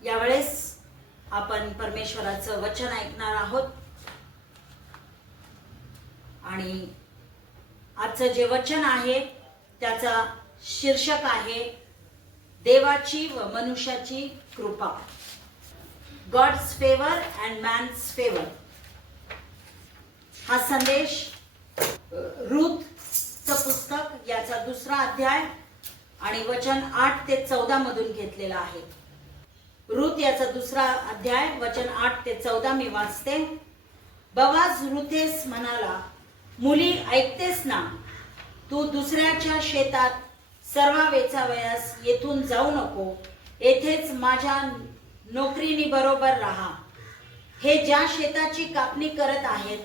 यावेळेस आपण परमेश्वराचं वचन ऐकणार आहोत आणि आजचं जे वचन आहे त्याचा शीर्षक आहे देवाची व मनुष्याची कृपा. God's favour and man's favour. हा संदेश रूथचं पुस्तक याचा 2रा अध्याय आणि वचन 8 ते 14 मधून घेतलेला आहे. रूथ याचा 2रा अध्याय वचन 8 ते 14 मी वाचते. बोआज रूथेस म्हणाला, मुली ऐकतेस ना, तू दुसऱ्याच्या शेतात सर्व वेचावयास येथून जाऊ नको, येथेच माझ्या नोकरीनी बरोबर राहा. हे ज्या शेताची कापणी करत आहेत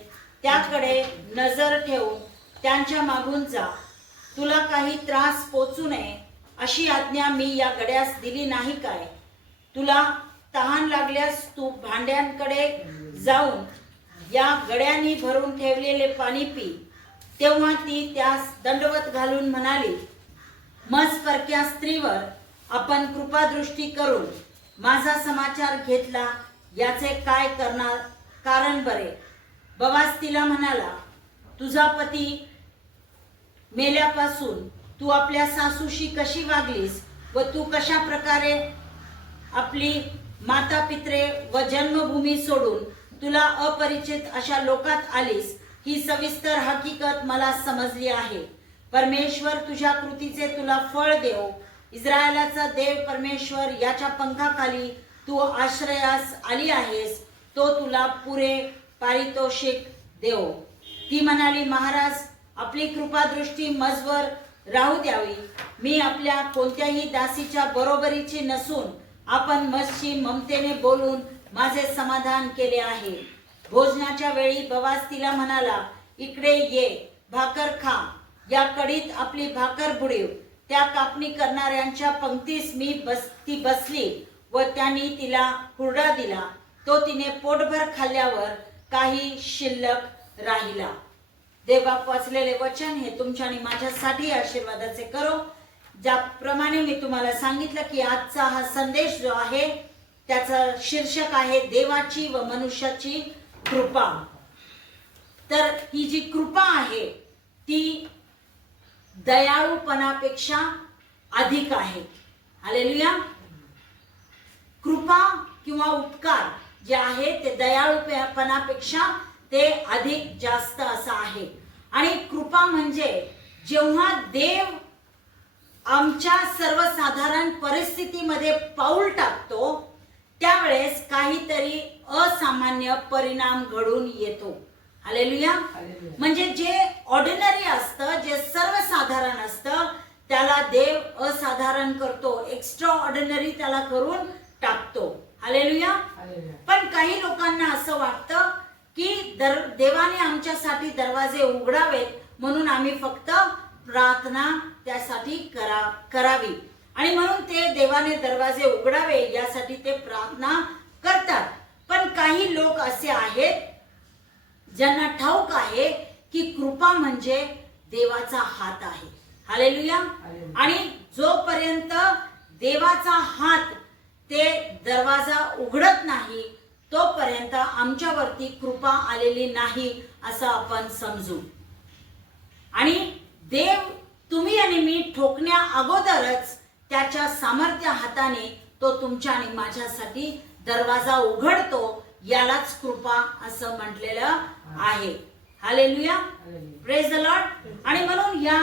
त्याकडे नजर ठेवून त्यांच्या मागून जा. तुला काही त्रास पोचू नये अशी आज्ञा मी या गड्यास दिली नाही काय? तुला तहान लागल्यास तू भांड्यांकडे जाऊन या गड्यांनी भरून ठेवलेले पाणी पी. तेव्हा ती त्यास दंडवत घालून म्हणाली, मज परक्या स्त्रीवर आपण कृपादृष्टी करून माझा समाचार घेतला, याचे काय करणार कारण बरे? बोआज तिला म्हणाला, तुझा पती मेल्यापासून तू आपल्या सासूशी कशी वागलीस व तू कशा प्रकारे आपली माता पित्रे व जन्मभूमी सोडून तुला अपरिचित अशा लोकात आलीस, ही सविस्तर हकीकत मला समजली आहे. परमेश्वर तुझ्या कृतीचे तुला फळ देवो. इस्रायलाचा देव परमेश्वर याच्या पंखाखाली तू आश्रयास आली आहेस, तो तुला पुरे पारितोषिक देवो. ती म्हणाली, महाराज, आपली कृपादृष्टी मजवर राहू द्यावी. मी आपल्या कोणत्याही दासीच्या बरोबरीची नसून आपण मजशी ममतेने बोलून माझे समाधान केले आहे. भोजनाच्या वेळी बोआज तिला म्हणाला, इकडे ये, भाकर खा. या कडीत आपली भाकर बुडीव. त्या कापणी करणाऱ्यांच्या पंक्तीस ती बसली व त्यांनी तिला हुरडा दिला. तो तिने पोटभर खाल्ल्यावर काही शिल्लक राहिला. देवबाप वाचलेले वचन हे तुमच्या आणि माझ्यासाठी आशीर्वादाचे करो. ज्याप्रमाणे मी तुम्हाला सांगितलं की आजचा हा संदेश जो आहे त्याचा शीर्षक आहे देवाची व मनुष्याची कृपा. तर ही जी कृपा आहे ती दयाळूपणापेक्षा अधिक आहे. हालेलुया. कृपा किंवा उपकार जे आहे ते दयाळूपणापेक्षा ते अधिक जास्त असं आहे. आणि कृपा म्हणजे जेव्हा देव आमच्या सर्वसाधारण परिस्थितीमध्ये पाऊल टाकतो त्यावेळेस काहीतरी असामान्य परिणाम घडून येतो. हालेलुया. म्हणजे जे ऑर्डिनरी असतं, जे सर्वसाधारण असतं, त्याला देव असाधारण करतो, एक्स्ट्रा ऑर्डिनरी त्याला करून टाकतो. हालेलुया. पण काही लोकांना असं वाटतं की देवाने आमच्यासाठी दरवाजे उघडावेत म्हणून आम्ही फक्त प्रार्थना त्यासाठी करावी आणि म्हणून ते देवाने दरवाजे उघडावे यासाठी ते प्रार्थना करतात. पण काही लोक असे आहेत ज्यांना ठाऊक आहे की कृपा म्हणजे देवाचा हात आहे. हालेलुया. आणि जोपर्यंत देवाचा हात ते दरवाजा उघडत नाही तोपर्यंत आमच्यावरती कृपा आलेली नाही असं आपण समजू. आणि देव तुम्ही आणि मी ठोकण्या अगोदरच त्याच्या सामर्थ्य हाताने तो तुमच्या आणि माझ्यासाठी दरवाजा उघडतो. यालाच कृपा असं म्हटलेलं आहे. हालेलुया. Praise the Lord. आणि म्हणून या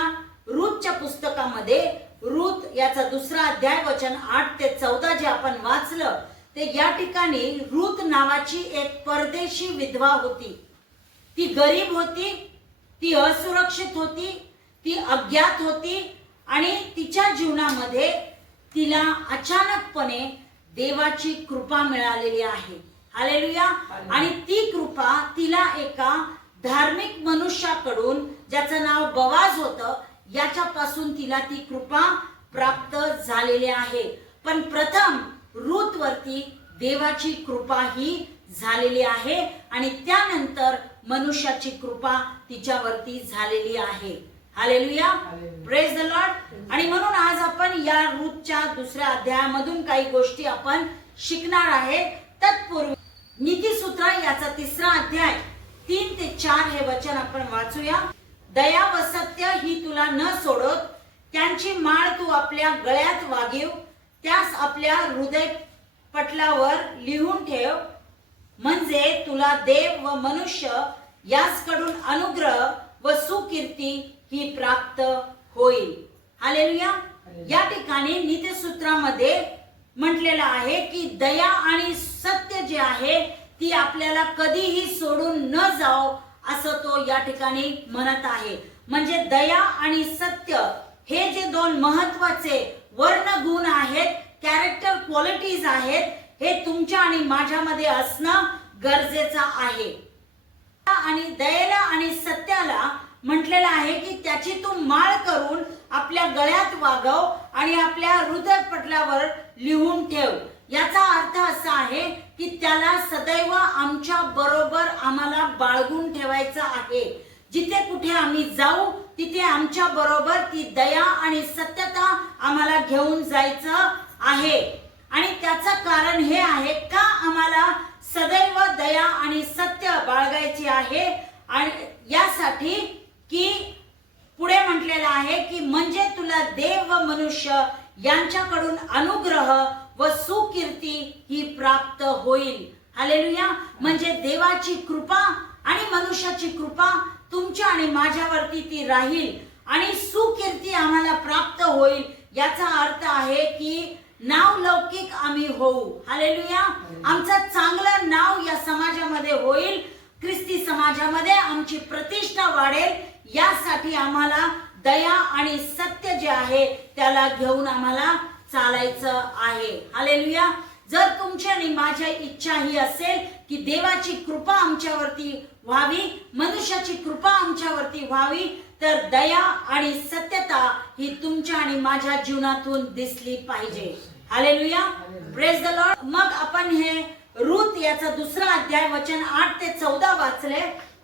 रूथच्या पुस्तकामध्ये रूथ याचा 2रा अध्याय वचन 8 ते 14 जे आपण वाचलं ते या ठिकाणी रूथ नावाची एक परदेशी विधवा होती. ती गरीब होती, ती असुरक्षित होती, ती अज्ञात होती आणि तिच्या जीवनामध्ये तिला अचानकपणे देवाची कृपा मिळालेली आहे. हालेलुया. आणि ती कृपा तिला एका धार्मिक मनुष्याकडून ज्याचं नाव बोआज होतं याच्यापासून तिला ती कृपा प्राप्त झालेली आहे. पण प्रथम रूथ वरती देवाची कृपा ही झालेली आहे आणि त्यानंतर मनुष्याची कृपा तिच्यावरती झालेली आहे. Hallelujah, praise the Lord. आणि म्हणून आज आपण या रूथच्या दुसऱ्या अध्यायामधून काही गोष्टी आपण शिकणार आहे. तत्पूर्वी नीतिसूत्र याचा 3रा अध्याय 3 ते 4 हे वचन आपण वाचूया. दया व सत्य ही तुला न सोडत, त्यांची माळ तू आपल्या गळ्यात वागीव, त्यास आपल्या हृदय पटलावर लिहून ठेव, म्हणजे तुला देव व मनुष्य याचकडून अनुग्रह व सुकीर्ती ही प्राप्त होईल. हालेलुया. या ठिकाणी नीतिसूत्रामध्ये म्हटलेलं आहे की दया आणि सत्य जे आहे ती आपल्याला कधीही सोडून न जाओ असं तो या ठिकाणी म्हणत आहे. म्हणजे दया आणि सत्य हे जे 2 महत्वाचे वर्णगुण आहेत, कॅरेक्टर क्वालिटीज आहेत, हे तुमच्या आणि माझ्यामध्ये असणं गरजेचं आहे. आणि दयेला आणि सत्याला म्हटलेलं आहे की त्याची तू माळ करून आपल्या गळ्यात वागव आणि आपल्या हृदय पटलावर लिहून ठेव. याचा अर्थ असा आहे की त्याला सदैव आमच्या बरोबर आम्हाला बाळगून ठेवायचं आहे. जिथे कुठे आम्ही जाऊ तिथे आमच्या बरोबर ती दया आणि सत्यता आम्हाला घेऊन जायचं आहे. आणि त्याचं कारण हे आहे का आम्हाला सदैव दया आणि सत्य बाळगायची आहे. आणि यासाठी की पुढे म्हटलेलं आहे की म्हणजे तुला देव व मनुष्य यांच्याकडून अनुग्रह व सुकीर्ती ही प्राप्त होईल. हालेलुया. म्हणजे देवाची कृपा आणि मनुष्याची कृपा तुमच्या आणि माझ्यावरती ती राहील आणि सुकीर्ती आम्हाला प्राप्त होईल. याचा अर्थ आहे की नाव लौकिक आम्ही होऊ. हालेलुया. आमचं चांगलं नाव या समाजामध्ये होईल, ख्रिस्ती समाजामध्ये आमची प्रतिष्ठा वाढेल. यासाठी आम्हाला दया आणि सत्य जे आहे त्याला घेऊन आम्हाला चालायचं आहे. हालेलुया. जर तुमची आणि माझी इच्छा ही असेल की देवाची कृपा आमच्यावरती व्हावी, मनुष्याची कृपा आमच्यावरती व्हावी, तर दया आणि सत्यता ही तुमच्या आणि माझ्या जीवनातून दिसली पाहिजे. Hallelujah, praise the Lord. मग आपण हे रूथ याचा 2रा अध्याय वचन 8 ते 14 वाचले.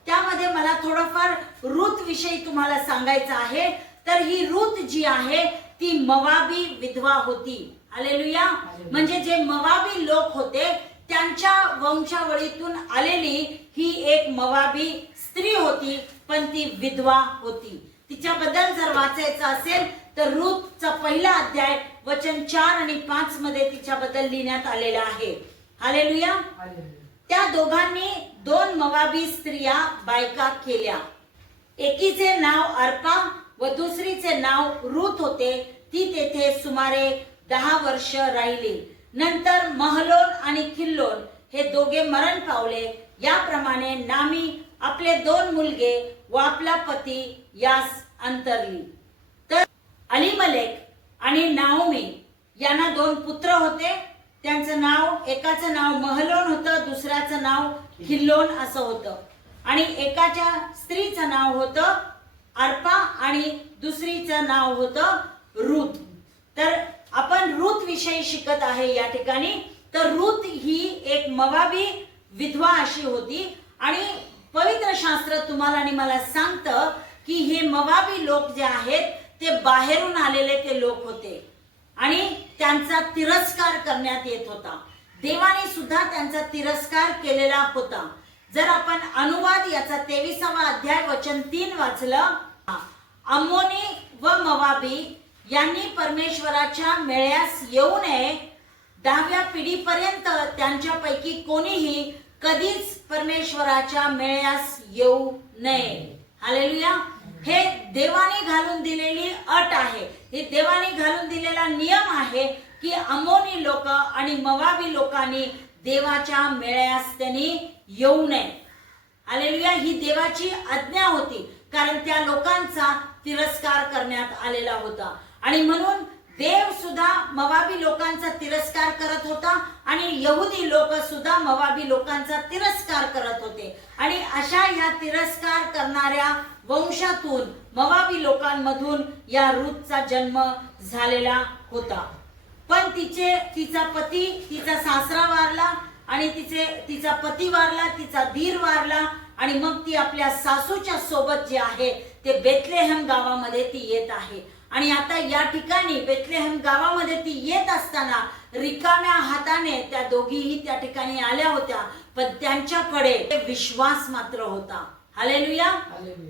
त्यामध्ये मला थोडंफार रूथ विषयी तुम्हाला सांगायचं आहे. तर ही रूथ जी आहे ती मोवाबी विधवा होती. हालेलुया. म्हणजे जे मोवाबी लोक होते त्यांच्या वंशावळीतून आलेली ही एक मोवाबी स्त्री होती, पण ती विधवा होती. तिच्याबद्दल जर वाचायचं असेल तर रूथचा 1ला अध्याय वचन 4 आणि 5 मध्ये तिच्याबद्दल लिहिण्यात आलेलं आहे. हालेलुया. त्या दोघांनी 2 मोवाबी स्त्रिया बायका केल्या. एकीचे नाव अर्पा व दुसरीचे नाव रूथ होते. ती तेथे सुमारे 10 वर्ष राहिली. नंतर महलोन आणि किल्लोन हे दोघे मरण पावले. याप्रमाणे नामी आपले 2 मुलगे व आपला पती यास अंतरली. तर अलीमलेक आणि नाओमी यांना 2 पुत्र होते. त्यांचं नाव, एकाचं नाव महलोन होतं, दुसऱ्याचं नाव किल्लोन असं होतं. आणि एकाच्या स्त्रीचं नाव होतं अर्पा आणि दुसरीचं नाव होतं रूथ. तर आपण रूथ विषयी शिकत आहे या ठिकाणी. तर रूथ ही एक मोवाबी विधवा अशी होती. आणि पवित्र शास्त्र तुम्हाला आणि मला सांगतं की हे मोवाबी लोक जे आहेत ते बाहेरून आलेले ते लोक होते आणि त्यांचा तिरस्कार करण्यात येत होता. देवाने सुद्धा त्यांचा तिरस्कार केलेला होता. जर आपण अनुवाद याचा 23वा अध्याय वचन 3 वाचलं, अम्मोनी व मोवाबी यांनी परमेश्वराच्या मेळ्यास येऊ नये. 10व्या पिढीपर्यंत त्यांच्यापैकी कोणीही कधीच परमेश्वराच्या मेळ्यास येऊ नये. हालेलुया. हे देवाने घालून दिलेली अट आहे. हे देवाने घालून दिलेला नियम आहे की अम्मोनी लोक आणि मोवाबी लोकांनी देवाच्या मेळ्यास त्यांनी येऊ नये. हालेलुया. ही देवाची आज्ञा होती, कारण त्या लोकांचा तिरस्कार करण्यात आलेला होता. आणि म्हणून देव सुद्धा मोवाबी लोकांचा तिरस्कार करत होता आणि यहुदी लोक सुद्धा मोवाबी लोकांचा तिरस्कार करत होते. आणि अशा या तिरस्कार करणाऱ्या वंशातून, मोवाबी लोकांमधून या रूथचा जन्म झालेला होता. पण तिचा पती, तिचा सासरा वारला आणि तिचा पती वारला, तिचा धीर वारला आणि मग ती आपल्या सासूच्या सोबत जी आहे ते बेथलेहेम गावामध्ये ती येत आहे. आणि आता या ठिकाणी बेथलेहेम गावामध्ये ती येत असताना रिकाम्या हाताने त्या दोघीही त्या ठिकाणी आल्या होत्या, पण त्यांच्याकडे विश्वास मात्र होता. हालेलुया.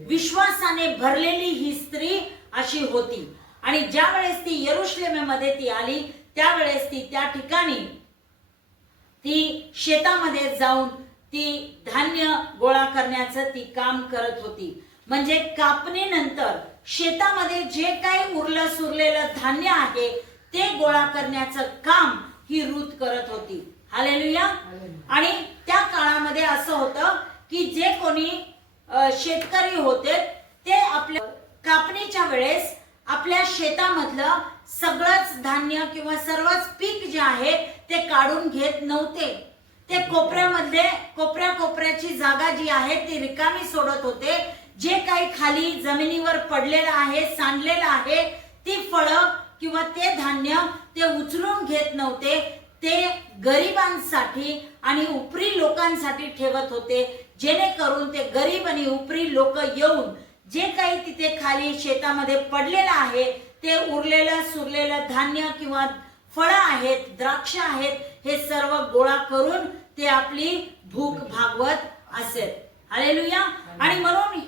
विश्वासाने भरलेली ही स्त्री अशी होती. आणि ज्या वेळेस ती यरुशलेममध्ये ती आली त्यावेळेस ती त्या ठिकाणी ती शेतामध्ये जाऊन ती धान्य गोळा करण्याचं ती काम करत होती. म्हणजे कापणीनंतर शेतामध्ये जे काही उरलं सुरलेलं धान्य आहे ते गोळा करण्याचं काम ही रूथ करत होती. हालेलुया. आणि त्या काळामध्ये असं होतं की जे कोणी शेतकरी होते ते आपल्या कापणीच्या वेळेस आपल्या शेतामधलं सगळंच धान्य किंवा सर्वच पीक जे आहे ते काढून घेत नव्हते. ते कोपऱ्याची जागा जी आहे ती रिकामी सोडत होते. जे काही खाली जमिनीवर पडलेलं आहे, सांडलेलं आहे, ती फळं किंवा ते धान्य ते उचलून घेत नव्हते. ते गरिबांसाठी आणि उपरी लोकांसाठी ठेवत होते, जेणेकरून ते गरीब आणि उपरी लोक येऊन जे काही तिथे खाली शेतामध्ये पडलेलं आहे ते उरलेलं सुरलेलं धान्य किंवा फळं आहेत, द्राक्ष आहेत, हे सर्व गोळा करून ते आपली भूक भागवत असेल. हालेलुया. आणि म्हणून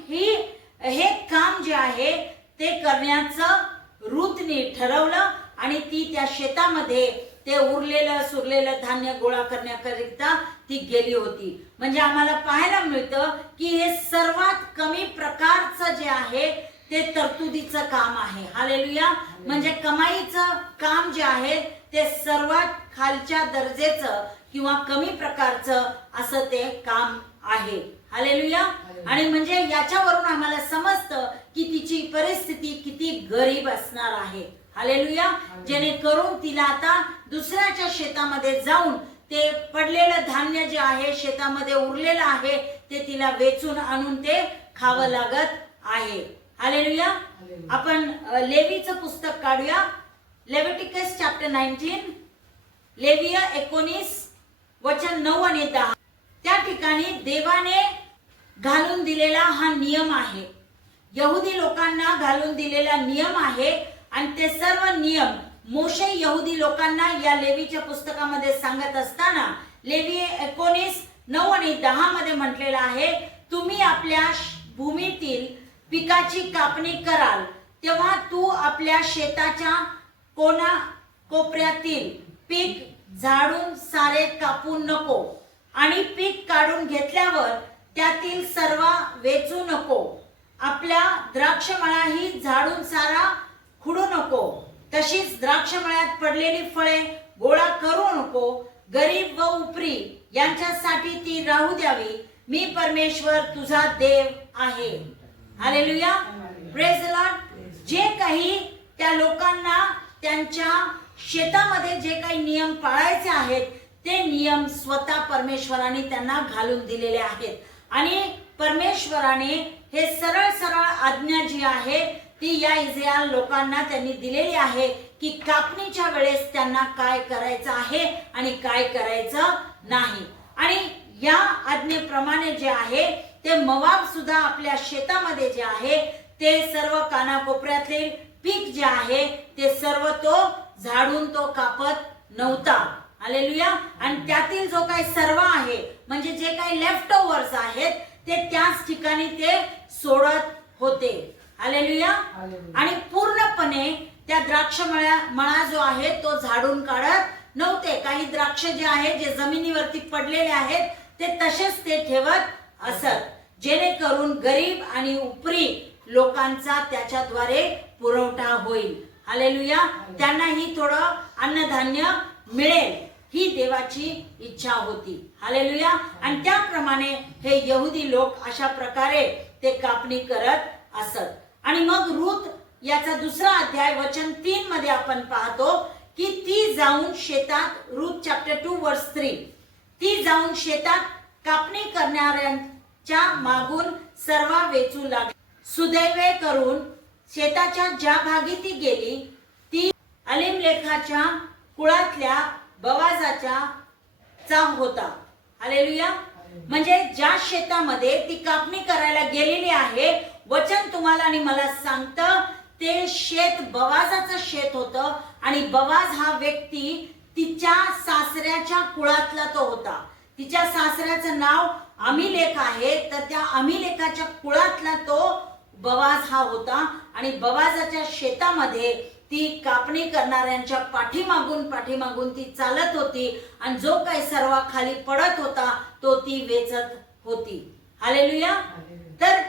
हे काम जे आहे ते करण्याचं रूथने ठरवलं आणि ती त्या शेतामध्ये ते उरलेलं सुरलेलं धान्य गोळा करण्याकरिता ती गेली होती. म्हणजे आम्हाला पाहायला मिळतं की हे सर्वात कमी प्रकारचं जे आहे ते तरतुदीचं काम आहे. हालेलुया. म्हणजे कमाईचं काम जे आहे ते सर्वात खालच्या दर्जेचं किंवा कमी प्रकारचं असं ते काम आहे. हालेलुया. आणि म्हणजे याच्यावरून आम्हाला समजतं की तिची परिस्थिती किती गरीब असणार आहे. हालेलुया. जेणेकरून तिला आता दुसऱ्याच्या शेतामध्ये जाऊन ते पडलेलं धान्य जे आहे शेतामध्ये उरलेलं आहे ते तिला वेचून आणून ते खावं लागत आहे. हालेलुया. आपण लेवीचं पुस्तक काढूया. लेविटिकस चॅप्टर 19, लेविय 19 वचन 9 आणि 10. त्या ठिकाणी देवाने घालून दिलेला हा नियम आहे. यहुदी लोकांना घालून दिलेला नियम आहे. आणि ते सर्व नियम मोशे यहुदी लोकांना या लेवीच्या पुस्तकामध्ये सांगत असताना लेवी 19:9 आणि 10 मध्ये म्हटलेलं आहे, तुम्ही आपल्या भूमीतील पिकाची कापणी कराल तेव्हा तू आपल्या शेताच्या कोपऱ्यातील पीक झाडून सारे कापू नको आणि पीक काढून घेतल्यावर त्यातील सर्व वेचू नको. आपल्या द्राक्षमळाही झाडून सारा खुडू नको. तशीच द्राक्षमळ्यात पडलेली फळे गोळा करू नको. गरीब व उपरी यांच्यासाठी ती राहू द्यावी. मी परमेश्वर तुझा देव आहे. हालेलुया. Praise the Lord. जे काही त्या लोकांना त्यांच्या शेतामध्ये जे काही नियम पाळायचे आहेत ते नियम स्वतः परमेश्वराने त्यांना घालून दिलेले आहेत. आणि परमेश्वराने हे सरळ सरळ आज्ञा जी आहे ती या इस्रायल लोकांना त्यांनी दिलेली आहे की कापणीच्या वेळेस त्यांना काय करायचं आहे आणि काय करायचं नाही. आणि या आज्ञेप्रमाणे जे आहे ते मोवाब सुद्धा आपल्या शेतामध्ये जे आहे ते सर्व कानाकोपऱ्यातले पीक जे आहे ते सर्व तो झाडून तो कापत नव्हता. हालेलुया. आणि त्यातील जो काही सर्व आहे म्हणजे जे काही लेफ्ट ओव्हर्स आहेत ते त्याच ठिकाणी ते सोडत होते. हालेलुया. आणि पूर्णपणे त्या द्राक्ष मळा जो आहे तो झाडून काढत नव्हते. काही द्राक्ष जे आहे जे जमिनीवरती पडलेले आहेत ते तसेच ते ठेवत असत, जेणेकरून गरीब आणि उपरी लोकांचा त्याच्याद्वारे पुरवठा होईल. हालेलुया. त्यांनाही थोडं अन्नधान्य मिळेल ही देवाची इच्छा होती. हालेलुया. आणि त्याप्रमाणे हे यहुदी लोक अशा प्रकारे ते कापणी करत असत. आणि मग रूथ याचा दुसरा अध्याय वचन 3 मध्ये आपण पाहतो की ती जाऊन शेतात, रूथ चॅप्टर 2 वर्स 3, ती जाऊन शेतात कापणी करणाऱ्यांच्या मागून सर्व वेचू लागली. सुदैवे करून शेताच्या ज्या भागी ती गेली ती अलिमलेखाच्या कुळातल्या बवाजाचा चा होता. हालेलुया. म्हणजे ज्या शेतामध्ये ती कापणी करायला गेलेली आहे, वचन तुम्हाला आणि मला सांगतं ते शेत बवाजाचं शेत होतं आणि बवाज हा व्यक्ती तिच्या सासऱ्याच्या कुळातला तो होता. तिच्या सासऱ्याचं नाव अमिलेक आहे, तर त्या अमिलेकाच्या कुळातला तो बवाज हा होता आणि बवाजाच्या शेतामध्ये ती कापणी करणाऱ्यांच्या पाठीमागून ती चालत होती आणि जो काही सर्व खाली पडत होता तो ती वेचत होती. हालेलुया. तर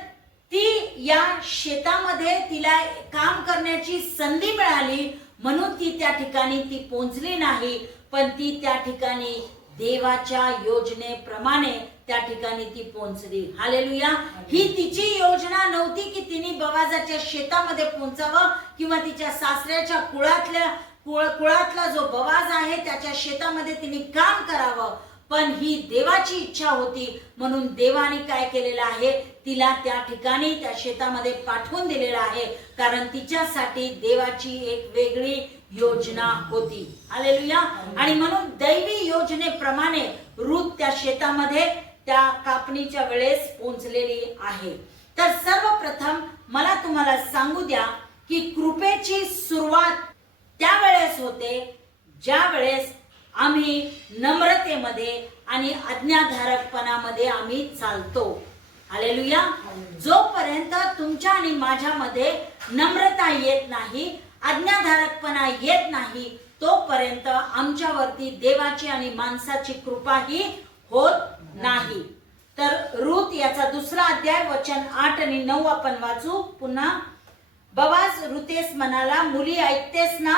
ती या शेतामध्ये तिला काम करण्याची संधी मिळाली म्हणून ती त्या ठिकाणी ती पोहोचली नाही, पण ती त्या ठिकाणी देवाच्या योजनेप्रमाणे त्या ठिकाणी ती पोहोचली. हालेलुया. ही तिची योजना नव्हती की तिने बवाजाच्या शेतामध्ये पोहोचावं किंवा तिच्या सासऱ्याच्या कुळातला जो बवाज आहे त्याच्या शेतामध्ये तिने काम करावं, पण ही देवाची इच्छा होती म्हणून देवाने काय केलेलं आहे, तिला त्या ठिकाणी त्या शेतामध्ये पाठवून दिलेलं आहे, कारण तिच्यासाठी देवाची एक वेगळी योजना होती. हालेलुया. आणि म्हणून दैवी योजनेप्रमाणे रूथ त्या शेतामध्ये त्या कापणीच्या वेळेस पोहोचलेली आहे. तर सर्वप्रथम मला तुम्हाला सांगू द्या की कृपेची सुरुवात त्यावेळेस होते ज्या वेळेस आम्ही नम्रतेमध्ये आणि आज्ञाधारकपणामध्ये आम्ही चालतो. हालेलुया. जोपर्यंत तुमच्या आणि माझ्यामध्ये नम्रता येत नाही, आज्ञाधारकपणा येत नाही, तोपर्यंत आमच्यावरती देवाची आणि माणसाची कृपाही होत नाही. तर रूथ याचा 2 अध्याय वचन 8 आणि 9 आपण वाचू पुन्हा. बवाज रूथेस म्हणाला, मुली ऐकतेस ना,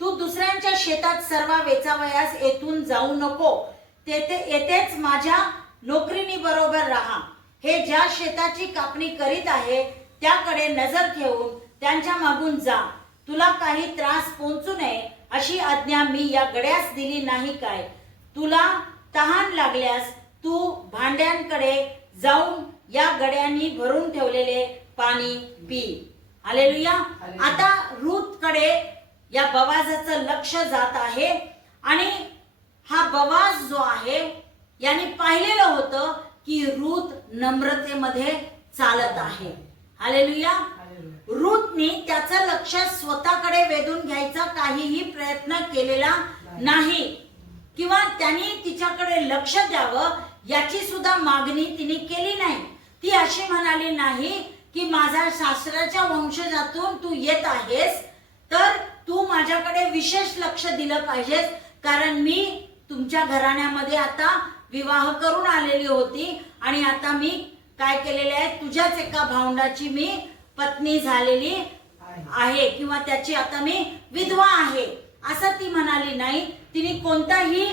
तू दुसऱ्यांच्या शेतात सर्व वेचावयास येथून जाऊ नको, येथेच माझ्या नोकरीनी बरोबर राहा. हे ज्या शेताची कापणी करीत आहे त्याकडे नजर ठेवून त्यांच्या मागून जा. तुला काही त्रास पोहोचू नये अशी आज्ञा मी या गड्यास दिली नाही काय? तुला तहान लागल्यास तू भांड्यांकडे जाऊन या गड्यांनी भरून ठेवलेले पाणी पी. हालेलुया. आता रूथ कडे या बवाजाचं लक्ष जात आहे आणि हा बवाज जो आहे याने पाहिलेलं होतं की रूथ नम्रतेमध्ये चालत आहे. हालेलुया. रूथने त्याचं लक्ष स्वतःकडे वेधून घ्यायचा काहीही प्रयत्न केलेला नाही किंवा त्यांनी तिच्याकडे लक्ष द्यावं याची सुद्धा मागणी तिने केली नाही. ती अशी म्हणाली नाही की माझ्या सासऱ्याच्या वंशजातून तू येत आहेस तर तू माझ्याकडे विशेष लक्ष दिलं पाहिजेस, कारण मी तुमच्या घराण्यामध्ये आता विवाह करून आलेली होती आणि आता मी काय केलेले आहे, तुझ्याच एका भावंडाची मी पत्नी झालेली आहे किंवा त्याची आता मी विधवा आहे असं ती म्हणाली नाही. तिने कोणताही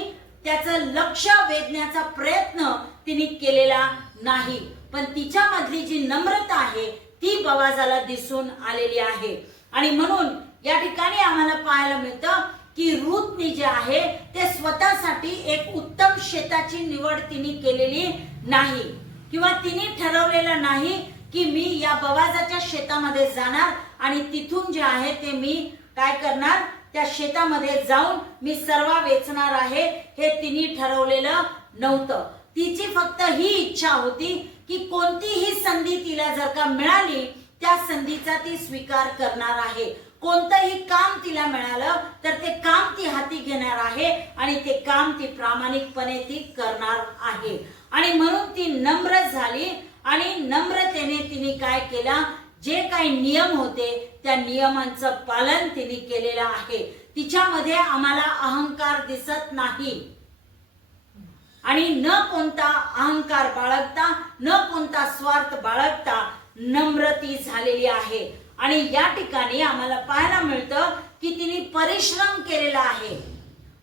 त्याचं लक्ष वेधण्याचा प्रयत्न तिने केलेला नाही, पण तिच्यामधली जी नम्रता आहे ती बवाजाला दिसून आलेली आहे. आणि म्हणून या ठिकाणी आम्हाला पाहायला मिळतं की रूथने जे आहे ते स्वतःसाठी एक उत्तम शेताची निवड तिने केलेली नाही किंवा तिने ठरवलेलं नाही की मी या बवाजाच्या शेतामध्ये जाणार आणि तिथून जे आहे ते मी काय करणार, त्या शेतामध्ये जाऊन मी सर्व वेचणार आहे, हे तिने ठरवलेलं नव्हतं. तिची फक्त ही इच्छा होती की कोणतीही संधी तिला जर का मिळाली त्या संधीचा ती स्वीकार करणार आहे. कोणतंही काम तिला मिळालं तर ते काम ती हाती घेणार आहे आणि ते काम ती प्रामाणिकपणे ती करणार आहे. आणि म्हणून ती नम्र झाली आणि नम्रतेने तिने काय केला, जे काही नियम होते त्या नियमांचं पालन तिने केलेलं आहे. तिच्यामध्ये आम्हाला अहंकार दिसत नाही आणि न कोणता अहंकार बाळगता, न कोणता स्वार्थ बाळगता नम्र ती झालेली आहे. आणि या ठिकाणी आम्हाला पाहायला मिळतं की तिने परिश्रम केलेला आहे,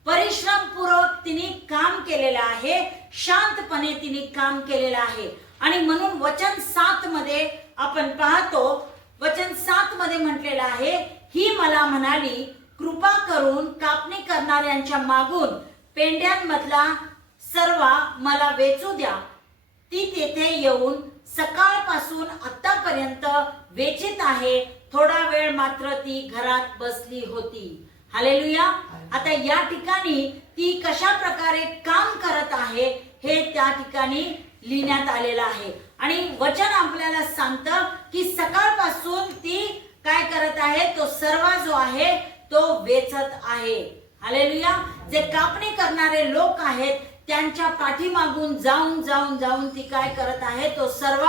परिश्रमपूर्वक तिने काम केलेलं आहे, शांतपणे तिने काम केलेलं आहे. आणि म्हणून वचन 7 मध्ये आपण पाहतो, वचन 7 मध्ये म्हटलेलं आहे, ही मला म्हणाली, कृपा करून कापणी करणाऱ्यांच्या मागून पेंड्यांमधला सर्व मला वेचू द्या. ती तेथे येऊन सकाळपासून आतापर्यंत वेचित आहे. थोडा वेळ मात्र ती घरात बसली होती. हालेलुया. आता या ठिकाणी ती कशा प्रकारे काम करत आहे हे त्या ठिकाणी लिहिण्यात आलेलं आहे. आणि वचन आपल्याला सांगतं की सकाळपासून ती काय करत आहे, तो सर्व जो आहे तो वेचत आहे. हालेलुया. जे कापणी करणारे लोक आहेत त्यांच्या पाठीमागून जाऊन जाऊन जाऊन ती काय करत आहे, तो सर्व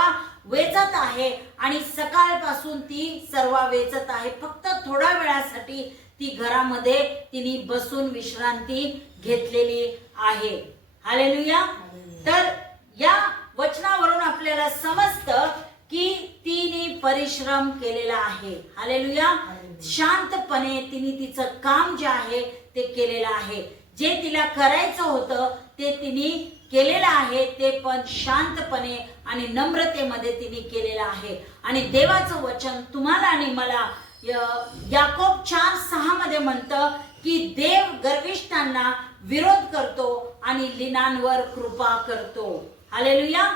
वेचत आहे. आणि सकाळपासून ती सर्व वेचत आहे. फक्त थोड्या वेळासाठी ती घरामध्ये तिने बसून विश्रांती घेतलेली आहे. हालेलुया. तर या वचनावरून आपल्याला समजतं की तिने परिश्रम केलेला आहे. हालेलुया. शांतपणे तिने तिचं काम जे आहे ते केलेलं आहे. जे तिला करायचं होतं ते तिने केलेलं आहे, ते पण शांतपणे आणि नम्रतेमध्ये तिने केलेलं आहे. आणि देवाचं वचन तुम्हाला आणि मला याकोब 4:6 मध्ये म्हणतं की देव गर्विष्ठांना विरोध करतो आणि लीनांवर कृपा करतो. हालेलुया.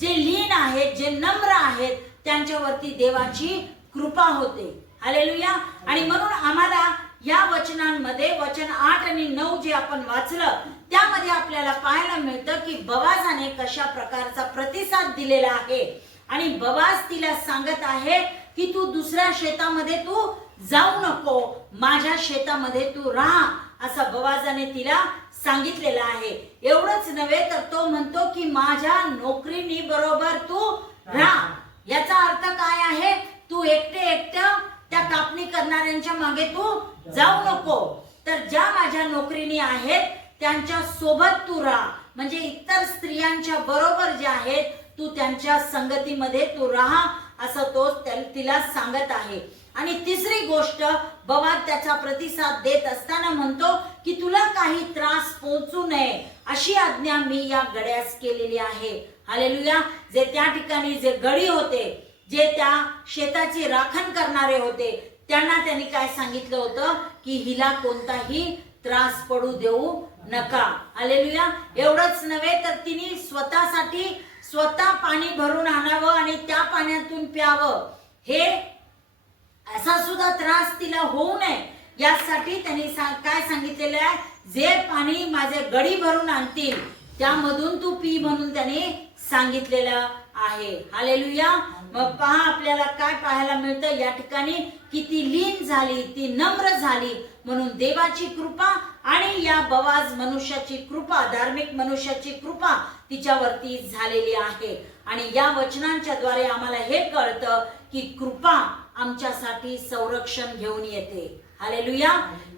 जे लीन आहेत, जे नम्र आहेत त्यांच्यावरती देवाची कृपा होते. हालेलुया. आणि म्हणून आम्हाला या वचनांमध्ये वचन 8 आणि 9 जे आपण वाचलं त्यामध्ये आपल्याला पाहायला मिळतं की बोआजाने कशा प्रकारचा प्रतिसाद दिलेला आहे. आणि बोआज तिला सांगत आहे की तू दुसऱ्या शेतामध्ये तू जाऊ नको, माझ्या शेतामध्ये तू राहा, असं बोआजाने तिला सांगितलेलं आहे. एवढंच नव्हे तर तो म्हणतो की माझ्या नोकरीनी बरोबर तू राहा. याचा अर्थ काय आहे, तू एकटं त्या कापणी करणाऱ्यांच्या मागे तू जाऊ नको, तर ज्या माझ्या नोकरीनी आहेत त्यांच्या सोबत तू राहा. म्हणजे इतर स्त्रियांच्या बरोबर जे आहेत तू त्यांच्या संगतीमध्ये तू राहा, असं तो तिला सांगत आहे. आणि तिसरी गोष्ट, बोआज त्याचा प्रतिसाद देत असताना म्हणतो की तुला काही त्रास पोहोचू नये अशी आज्ञा मी या गड्यास केलेली आहे. हालेलुया. जे त्या ठिकाणी जे गडी होते, जे त्या शेताची राखण करणारे होते, त्यांना त्यांनी काय सांगितलं होतं की हिला कोणताही त्रास पडू देऊ नका. हालेलुया. एवढंच नव्हे तर तिने स्वतःसाठी स्वतः पाणी भरून आणावं आणि त्या पाण्यातून प्यावं, हे असा सुद्धा त्रास तिला होऊ नये यासाठी त्यांनी काय सांगितलेलं आहे, जे पाणी माझे गडी भरून आणतील त्यामधून तू पी म्हणून त्यांनी सांगितलेलं आहे. हालेलुया. मग पहा आपल्याला काय पाहायला मिळतं या ठिकाणी की ती लीन झाली, ती नम्र झाली, म्हणून देवाची कृपा आणि या बोआज मनुष्याची कृपा, धार्मिक मनुष्याची कृपा तिच्यावरती झालेली आहे. आणि या वचनांच्या द्वारे आम्हाला हे कळतं की कृपा आमच्यासाठी संरक्षण घेऊन येते. हालेलुया.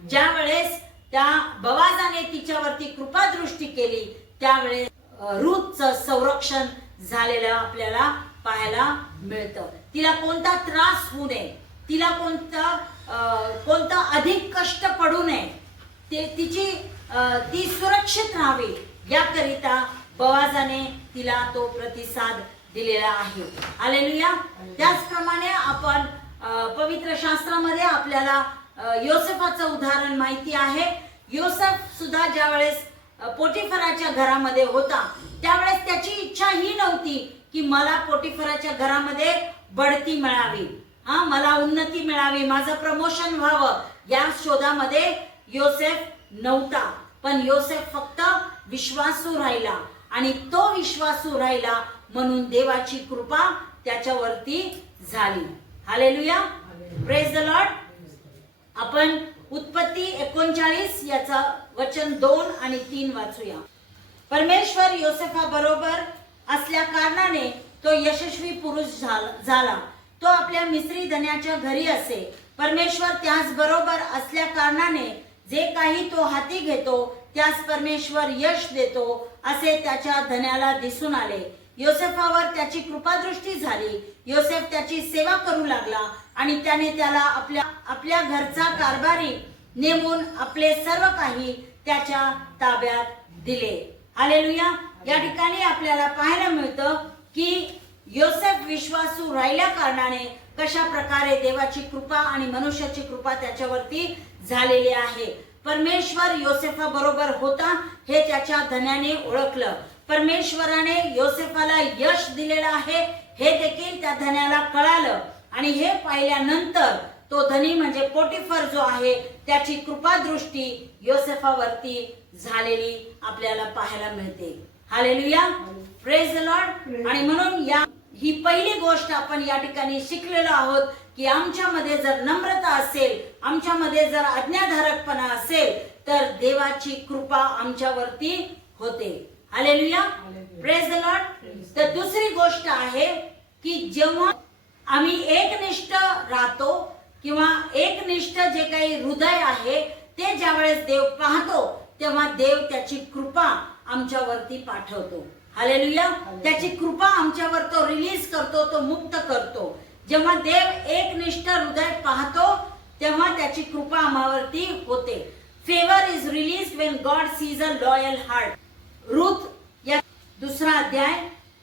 ज्या वेळेस त्या बोआजाने तिच्यावरती कृपा दृष्टी केली त्यावेळेस रूथचं संरक्षण झालेलं आपल्याला पाहायला मिळतं. तिला कोणता त्रास होऊ नये, तिला कोणता अधिक कष्ट पडू नये, ती सुरक्षित राहावी याकरिता बोआजाने तिला तो प्रतिसाद दिलेला आहे. हालेलुया. त्याचप्रमाणे आपण पवित्र शास्त्रामध्ये आपल्याला योसेफाचं उदाहरण माहिती आहे. योसेफ सुद्धा ज्या वेळेस पोटिफराच्या घरामध्ये होता त्यावेळेस त्याची इच्छा ही नव्हती की मला पोटिफराच्या घरामध्ये बढती मिळावी, मला उन्नती मिळावी, माझं प्रमोशन व्हावं, या शोधामध्ये योसेफ नव्हता. पण योसेफ फक्त विश्वासू राहिला आणि तो विश्वासू राहिला म्हणून देवाची कृपा त्याच्यावरती झाली. हालेलुया. Praise the Lord. आपण उत्पत्ती 39 याचा वचन 2 आणि 3 वाचूया. परमेश्वर योसेफा बरोबर असल्या कारणाने तो यशस्वी पुरुष झाला. तो आपल्या मिस्री धन्याच्या घरी असे. परमेश्वर त्याच बरोबर असल्या कारणाने जे काही तो हाती घेतो त्यास परमेश्वर यश देतो असे त्याच्या धन्याला दिसून आले. योसेफावर त्याची कृपादृष्टी झाली. योसेफ त्याची सेवा करू लागला आणि त्याने त्याला आपल्या घरचा कारभारी नेमून आपले सर्व काही त्याच्या ताब्यात दिले. हालेलुया. या ठिकाणी आपल्याला पाहायला मिळतं की योसेफ विश्वासू राहिल्या कारणाने कशा प्रकारे देवाची कृपा आणि मनुष्याची कृपा त्याच्यावरती झालेली आहे. परमेश्वर योसेफा बरोबर होता हे त्याच्या धन्याने ओळखलं. परमेश्वराने योसेफाला यश दिलेलं आहे हे देखील त्या धन्याला कळालं आणि हे पाहिल्यानंतर तो धनी म्हणजे पोटिफर जो आहे त्याची कृपादृष्टी योसेफावरती झालेली आपल्याला पाहायला मिळते. Hallelujah, praise the Lord. आणि म्हणून ही पहिली गोष्ट आपण या ठिकाणी शिकलेलो आहोत की आमच्यामध्ये जर नम्रता असेल, आमच्यामध्ये जर आज्ञाधारकपणा असेल तर देवाची कृपा आमच्यावरती होते. Hallelujah, praise the Lord. तर दुसरी गोष्ट आहे की जेव्हा आम्ही एकनिष्ठ राहतो किंवा एकनिष्ठ जे काही हृदय आहे ते ज्यावेळेस देव पाहतो तेव्हा देव त्याची कृपा आमच्यावरती पाठवतो. हालेलुया, त्याची कृपा आमच्यावर तो रिलीज करतो, तो मुक्त करतो. जेव्हा देव एकनिष्ठ हृदय पाहतो तेव्हा त्याची कृपा आम्हावरती होते. Favour is release when God sees a loyal heart. Ruth या 2 अध्याय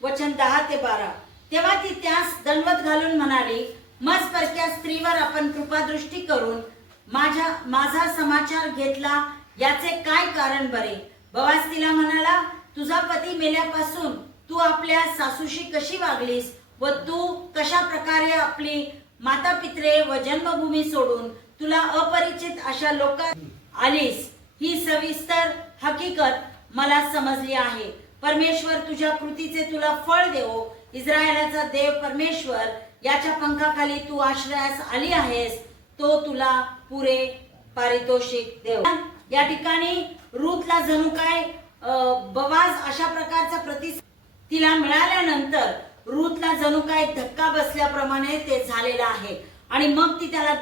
वचन 10 ते 12. तेव्हा ती त्यास दंडवत घालून म्हणाली, मजपरक्या स्त्रीवर आपण कृपादृष्टी करून माझा समाचार घेतला, याचे काय कारण बरे? बोआज तिला म्हणाला, तुझा पती मेल्यापासून तू आपल्या सासूशी कशी वागलीस व तू कशा प्रकारे आपली माता पित्रे व जन्मभूमी सोडून तुला अपरिचित अशा लोकात आलीस, ही सविस्तर हकीकत मला समजली आहे. परमेश्वर तुझ्या कृतीचे तुला फळ देवो. इस्रायलाचा देव परमेश्वर याच्या पंखाखाली तू आश्रयास आली आहेस, तो तुला पुरे पारितोषिक देव. या ठिकाणी रूथला जणू काय बोआज अशा प्रकारचा प्रतिसाद तिला मिळाल्यानंतर रूथला जणू काय धक्का बसल्याप्रमाणे ते झालेलं आहे. आणि मग ती त्याला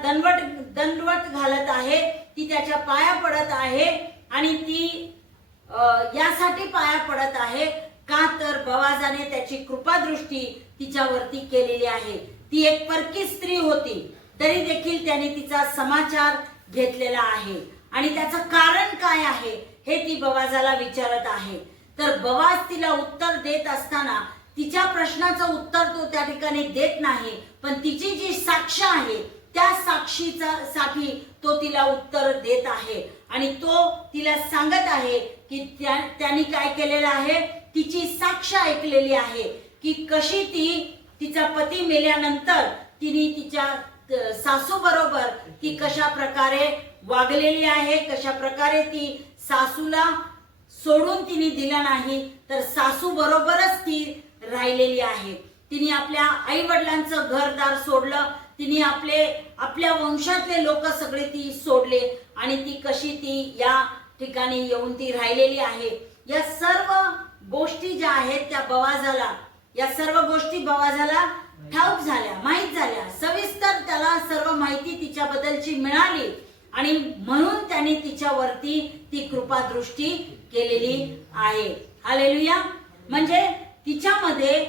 दंडवत घालत आहे, ती त्याच्या पाया पडत आहे. आणि ती यासाठी पाया पडत आहे का तर बोआजाने त्याची कृपादृष्टी तिच्यावरती केलेली आहे. ती एक परकी स्त्री होती तरी देखील त्याने तिचा समाचार घेतलेला आहे. आणि त्याचं कारण काय आहे हे ती बोआजाला विचारत आहे. तर बोआज तिला उत्तर देत असताना तिच्या प्रश्नाचं उत्तर तो त्या ठिकाणी देत नाही, पण तिची जी साक्ष आहे त्या साक्षीसाठी तो तिला उत्तर देत आहे. आणि तो तिला सांगत आहे की त्यांनी काय केलेलं आहे, तिची साक्ष ऐकलेली आहे की कशी तिचा पती मेल्यानंतर तिने तिच्या सासू बरोबर ती कशा प्रकारे वागलेली आहे, कशा प्रकारे ती सासूला सोडून तिने दिला नाही तर सासू बरोबरच ती राहिलेली आहे. तिने आपल्या आई वडिलांचं घरदार सोडलं, तिने आपल्या वंशातले लोक सगळे ती सोडले आणि ती कशी ती या ठिकाणी येऊन ती राहिलेली आहे. या सर्व गोष्टी ज्या आहेत त्या बोआजाला, या सर्व गोष्टी बोआजाला ठाऊक झाल्या, माहीत झाल्या, सविस्तर त्याला सर्व माहिती तिच्याबद्दलची मिळाली. आणि म्हणून त्याने तिच्यावरती ती कृपादृष्टी केलेली आहे. हालेलुया. म्हणजे तिच्यामध्ये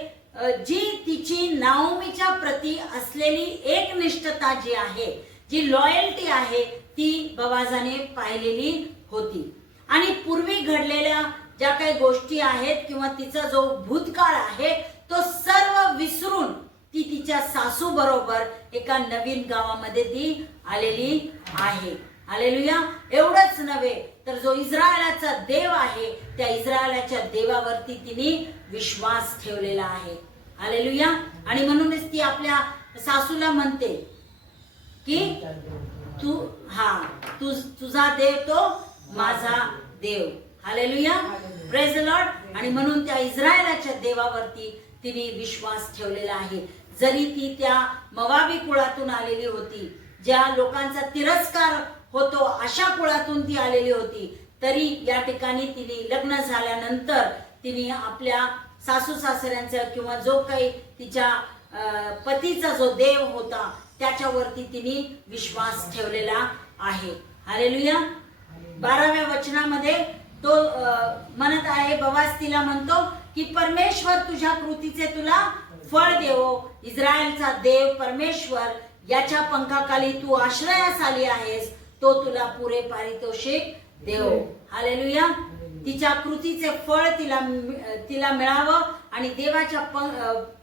जी तिची नाओमीच्या प्रती असलेली एकनिष्ठता जी आहे, जी लॉयल्टी आहे, ती बोआजाने पाहिलेली होती. आणि पूर्वी घडलेल्या ज्या काही गोष्टी आहेत किंवा तिचा जो भूतकाळ आहे तो सर्व विसरून ती तिच्या सासू बरोबर एका नवीन गावामध्ये ती आलेली आहे. हालेलुया. एवढंच नव्हे तर जो इस्रायलाचा देव आहे त्या इस्रायलाच्या देवावरती तिने विश्वास ठेवलेला आहे. हालेलुया. आणि म्हणूनच ती आपल्या सासूला म्हणते की तुझा देव तो माझा देव. Hallelujah, praise the Lord. आणि म्हणून त्या इस्रायलाच्या देवावरती तिने विश्वास ठेवलेला आहे. जरी ती त्या मोवाबी कुळातून आलेली होती, ज्या लोकांचा तिरस्कार होतो अशा कुळातून ती आलेली होती, तरी या ठिकाणी तिने लग्न झाल्यानंतर तिने आपल्या सासू सासऱ्यांचा किंवा जो काही तिच्या पतीचा जो देव होता त्याच्यावरती तिने विश्वास ठेवलेला आहे. हालेलुया. 12व्या वचनामध्ये तो म्हणत आहे, बोआज तिला म्हणतो की परमेश्वर तुझ्या कृतीचे तुला फळ देवो. इस्रायलचा देव परमेश्वर याच्या पंखाखाली तू आश्रयास आली आहेस, तो तुला पुरे पारितोषिक देव. हालेलुया. तिच्या कृतीचे फळ तिला मिळावं आणि देवाच्या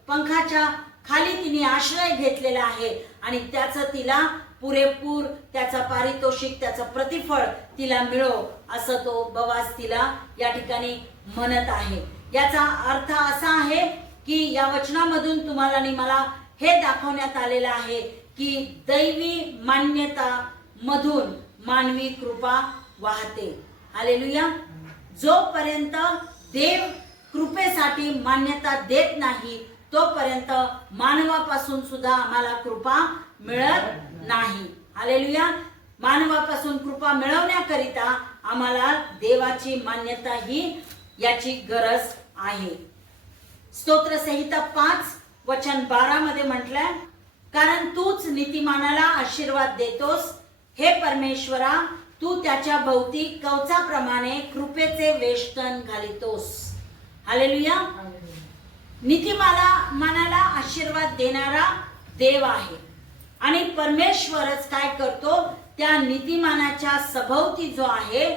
पंखाच्या खाली तिने आश्रय घेतलेला आहे आणि त्याचं तिला पुरेपूर त्याचा पारितोषिक, त्याचं प्रतिफळ तिला मिळो असं तो बोआज तिला या ठिकाणी म्हणत आहे. याचा अर्थ असा आहे की या वचनामधून तुम्हाला आणि मला हे दाखवण्यात आलेलं आहे की दैवी मान्यता मधून मानवी कृपा वाहते. हालेलुया. जोपर्यंत देव कृपेसाठी मान्यता देत नाही तोपर्यंत मानवापासून सुद्धा आम्हाला कृपा मिळत नाही. हालेलुया. मानवापासून कृपा मिळवण्याकरिता आम्हाला देवाची मान्यता ही याची गरज आहे. स्तोत्रसंहिता 5:12 मध्ये म्हटलंय, कारण तूच नीतिमानाला आशीर्वाद देतोस, हे परमेश्वरा, तू त्याच्या भोवती कवचाप्रमाणे कृपेचे वेष्टन घालितोस. हालेलुया. नीतिमानाला आशीर्वाद देणारा देव आहे आणि परमेश्वरच काय करतो, त्या नीतिमानाच्या सभोवती जो आहे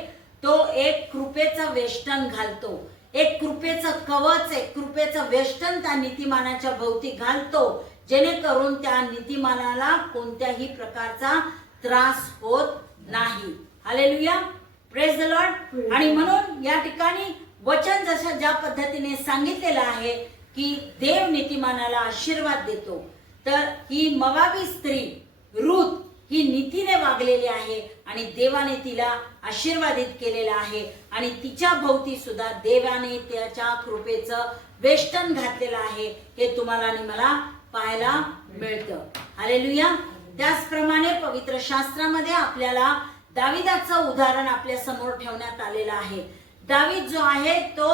तो एक कृपेचं वेष्टन घालतो. एक कृपेचं कवच, एक कृपेचं वेष्टन त्या नीतिमानाच्या भोवती घालतो, जेणेकरून त्या नीतिमानाला कोणत्याही प्रकारचा त्रास होत नाही. हालेलुया. Praise the Lord. आणि म्हणून या ठिकाणी वचन जसं ज्या पद्धतीने सांगितलेलं आहे की देव नीतिमानाला आशीर्वाद देतो, तर ही मोआबी स्त्री रूथ ही नीतीने वागलेली आहे आणि देवाने तिला आशीर्वादित केलेलं आहे आणि तिच्या भोवती सुद्धा देवाने त्याच्या कृपेचं वेष्टन घातलेलं आहे. हे तुम्हाला आणि मला पाहायला मिळतं. हालेलुया. त्याचप्रमाणे पवित्र शास्त्रामध्ये आपल्याला दाविदाचं उदाहरण आपल्या समोर ठेवण्यात आलेलं आहे. दावीद जो आहे तो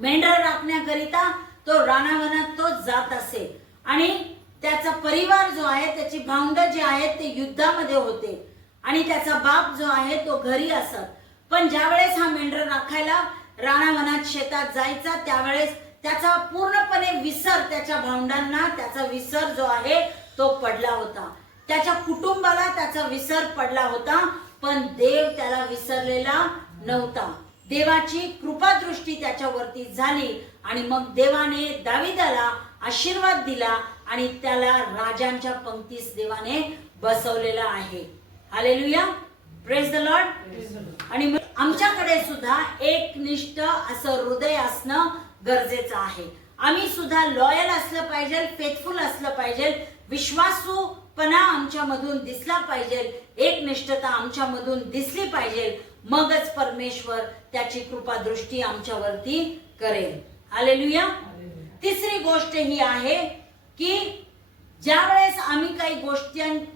मेंढर राखण्याकरिता तो रानावनात तो जात असे आणि त्याचा परिवार जो आहे, त्याची भावंड जे आहेत ते युद्धामध्ये होते आणि त्याचा बाप जो आहे तो घरी असत. पण ज्यावेळेस हा मेंढर राखायला रानावनात शेतात जायचा त्यावेळेस त्याचा पूर्णपणे विसर, त्याच्या भावंडांना त्याचा विसर जो आहे तो पडला होता. त्याच्या कुटुंबाला त्याचा विसर पडला होता, पण देव त्याला विसरलेला नव्हता. देवाची कृपादृष्टी त्याच्यावरती झाली आणि मग देवाने दाविदाला आशीर्वाद दिला आणि त्याला राजांच्या पंक्तीस देवाने बसवलेला आहे. हालेलुया. Praise the Lord. आणि आमच्याकडे सुद्धा एकनिष्ठ असं हृदय असणं गरजेचं आहे. आम्ही सुद्धा लॉयल असलं पाहिजे, फेथफुल असलं पाहिजे, विश्वासूपणा आमच्यामधून दिसला पाहिजे, एकनिष्ठता आमच्यामधून दिसली पाहिजे. मगच परमेश्वर त्याची कृपादृष्टी आमच्यावरती करेल. हालेलुया. तिसरी गोष्ट ही आहे की ज्यावेळेस आम्ही काही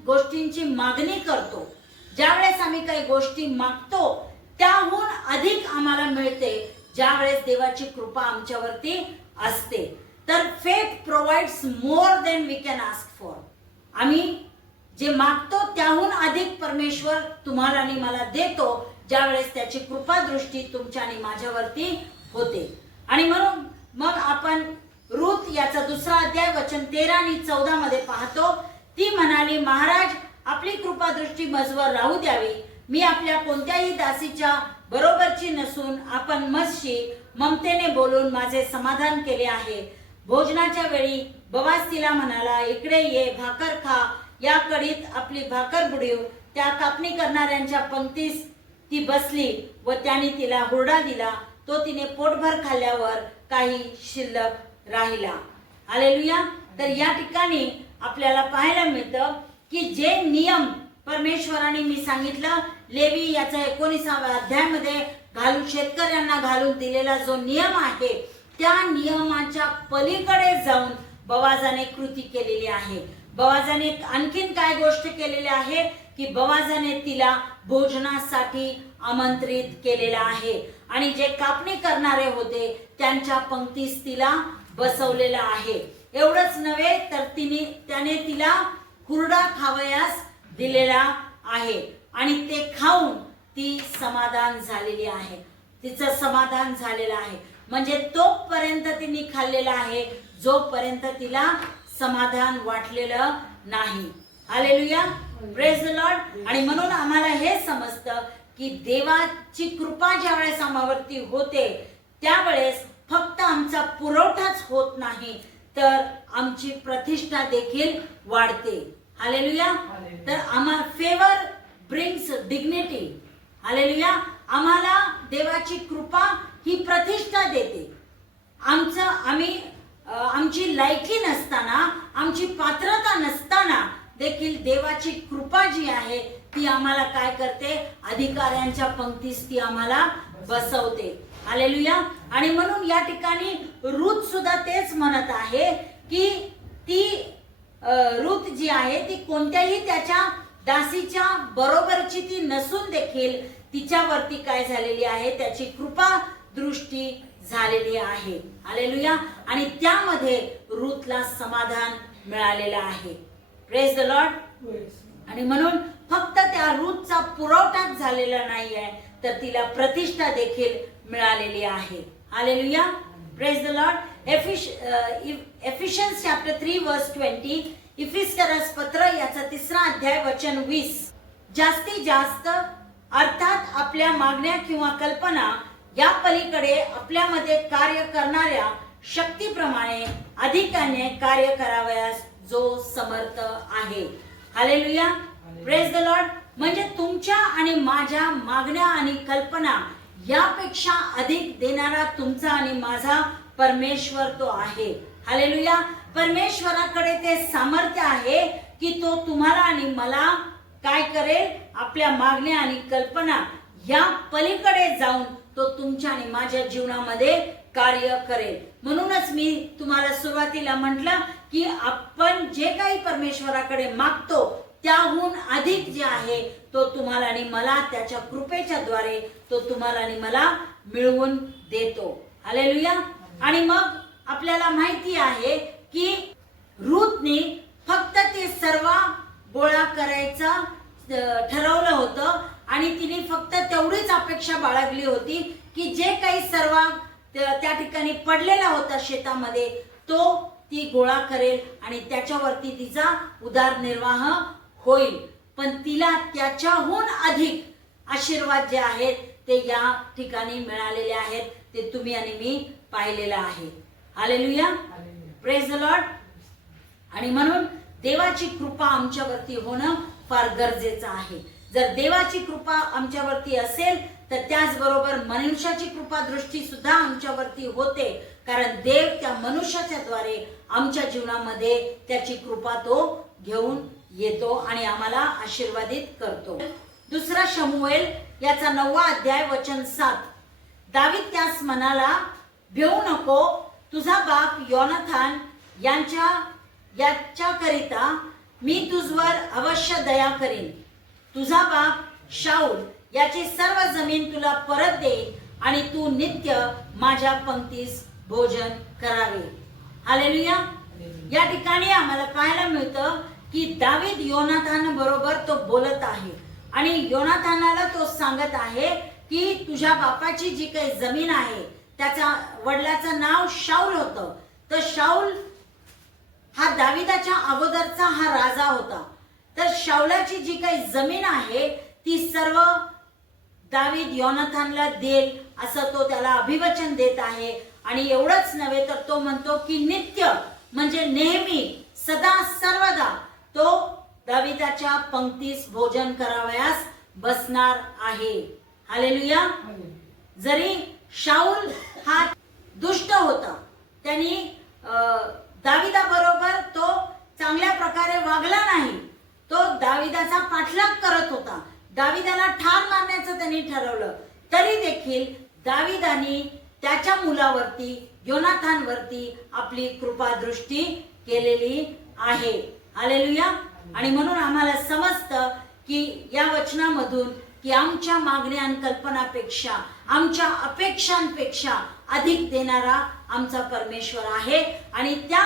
गोष्टींची मागणी करतो, ज्यावेळेस आम्ही काही गोष्टी मागतो त्याहून अधिक आम्हाला मिळते ज्यावेळेस देवाची कृपा आमच्यावरती असते. तर faith provides more than we can ask for. आम्ही जे मागतो त्याहून अधिक परमेश्वर तुम्हाला आणि मला देतो ज्यावेळेस त्याची कृपादृष्टी तुमच्या आणि माझ्यावरती होते. आणि म्हणून मग आपण रूथ याचा 2रा अध्याय वचन 13 आणि 14 मध्ये पाहतो. ती म्हणाली, महाराज, आपली कृपादृष्टी मजवर राहू द्यावी. मी आपल्या कोणत्याही दासीच्या बरोबरची नसून आपण मजशी ममतेने बोलून माझे समाधान केले आहे. भोजनाच्या वेळी बवास तिला म्हणाला, इकडे ये, भाकर खा. या कडीत आपली भाकर बुडवून त्या कापणी करणाऱ्यांच्या पंक्तीस ती बसली व त्याने तिला हुरडा दिला. तो तिने पोटभर खाल्ल्यावर काही शिल्लक राहिला. हालेलुया. तर या ठिकाणी आपल्याला पाहायला मिळतं की जे नियम परमेश्वराने मी सांगितलं, लेवी याचा 19व्या अध्यायामध्ये घालून शेतकऱ्यांना घालून दिलेला जो नियम आहे त्या नियमाच्या पलीकडे जाऊन बवाजाने कृती केलेली आहे. बवाजाने आणखीन काय गोष्ट केलेली आहे की बवाजाने तिला भोजनासाठी आमंत्रित केलेला आहे आणि जे कापणी करणारे होते त्यांच्या पंक्तीस तिला बसवलेला आहे. एवढंच नव्हे तर त्याने तिला हुरडा खावयास दिलेला आहे आणि ते खाऊन ती समाधान झालेली आहे. तिचं समाधान झालेलं आहे. म्हणजे तोपर्यंत तिने खाल्लेला आहे जोपर्यंत तिला समाधान वाटलेलं नाही. हालेलुया. Praise the Lord. आणि म्हणून आम्हाला हे समजतं की देवाची कृपा ज्यावेळेस आम्हावरती होते त्यावेळेस फक्त आमचा पुरवठाच होत नाही तर आमची प्रतिष्ठा देखील वाढते. हालेलुया. तर आम्हाला फेवर ब्रिंग्स डिग्निटी. हालेलुया. आम्हाला देवाची कृपा ही प्रतिष्ठा देते. आमची लायकी नसताना आमची पात्रता नसताना देखील देवाची कृपा जी आहे ती आम्हाला काय करते, अधिकाऱ्यांच्या पंक्तीस ती आम्हाला बसवते. हालेलुया. आणि म्हणून या ठिकाणी रूथ सुद्धा तेच म्हणत आहे की ती रूथ जी आहे ती कोणत्याही त्याच्या दासीच्या बरोबरची ती नसून देखील तिच्यावरती काय झालेली आहे, त्याची कृपा दृष्टी झालेली आहे. हालेलुया. आणि त्यामध्ये रूथला समाधान मिळालेलं आहे. Praise the Lord. आणि म्हणून फक्त त्या रूथचा पुरवठाच झालेला नाहीये, तर तिला प्रतिष्ठा देखील मिळालेली आहे. Hallelujah. Praise the Lord. Ephesians chapter 3 verse 20. इफिस्करस पत्र याचा 3रा अध्याय वचन 20. जास्तीत जास्त अर्थात आपल्या मागण्या किंवा कल्पना या पलीकडे आपल्यामध्ये कार्य करणाऱ्या शक्तीप्रमाणे अधिकाने कार्य करावयास जो समर्थ आहे. हालेलुया. Praise the Lord. म्हणजे तुमच्या आणि माझ्या मागण्या आणि कल्पना यापेक्षा अधिक देणारा तुमचा आणि माझा परमेश्वर तो आहे. हालेलुया. परमेश्वराकडे ते सामर्थ्य आहे की तो तुम्हाला आणि मला काय करेल, आपल्या मागण्या आणि कल्पना या पलीकडे जाऊन तो तुमच्या आणि माझ्या जीवनामध्ये कार्य करेल. म्हणूनच मी तुम्हाला सुरुवातीला म्हटलं की आपण जे काही परमेश्वराकडे मागतो त्याहून अधिक जे आहे तो तुम्हाला आणि मला त्याच्या कृपेच्या द्वारे तो तुम्हाला आणि मला मिळवून देतो. हालेलुया. आणि मग आपल्याला माहिती आहे की रूथने फक्त ते सर्व गोळा करायचं ठरवलं होतं आणि तिने फक्त तेवढीच अपेक्षा बाळगली होती की जे काही सर्व त्या ठिकाणी पडलेला होता शेतामध्ये तो ती गोळा करेल आणि त्याच्यावरती तिचा उदरनिर्वाह होईल. पण तिला त्याच्याहून अधिक आशीर्वाद जे आहेत ते या ठिकाणी मिळालेले आहेत. ते तुम्ही आणि मी पाहिलेलं आहे. हालेलुया. Praise the Lord. आणि म्हणून देवाची कृपा आमच्यावरती होणं फार गरजेचं आहे. जर देवाची कृपा आमच्यावरती असेल तर त्याचबरोबर मनुष्याची कृपा दृष्टी सुद्धा आमच्यावरती होते, कारण देव त्या मनुष्याच्या द्वारे आमच्या जीवनामध्ये त्याची कृपा तो घेऊन येतो आणि आम्हाला आशीर्वादित करतो. 2 शमूएल याचा 9वा अध्याय वचन 7. दावीद त्यास म्हणाला, भिवू नको, तुझा बाप योनाथान याच्याकरिता मी तुझवर अवश्य दया करीन. तुझा बाप शाऊल याची सर्व जमीन तुला परत देईन आणि तू नित्य माझ्या पंक्तीस भोजन करावे. हालेलुया. या ठिकाणी आम्हाला पाहायला मिळतं की दावीद योनाथान बरोबर तो बोलत आहे आणि योनाथानाला तो सांगत आहे की तुझ्या बापाची जी काही जमीन आहे, त्याच्या वडिलाचं नाव शाऊल होतं, तर शाऊल हा दाविदाच्या अगोदरचा हा राजा होता. तर शाऊलाची जी काही जमीन आहे ती सर्व दावीद योनाथानला देईल असं तो त्याला अभिवचन देत आहे. आणि एवढंच नव्हे तर तो म्हणतो की नित्य म्हणजे नेहमी सदा सर्वदा तो दाविदाच्या पंक्तीस भोजन करावयास बसणार आहे. हालेलुया. जरी शाऊल हा दुष्ट होता, त्यांनी दाविदाबरोबर तो चांगल्या प्रकारे वागला नाही, तो दाविदाचा पाठलाग करत होता, दाविदाला ठार मारण्याचं त्यांनी ठरवलं, तरी देखील दाविदाने त्याच्या मुलावरती योनाथानवरती आपली कृपा दृष्टी केलेली आहे. हालेलुया. आणि म्हणून आम्हाला समजतं की या वचनामधून की आमच्या मागण्या आणि कल्पनापेक्षा, आमच्या अपेक्षांपेक्षा अधिक देणारा आमचा परमेश्वर आहे. आणि त्या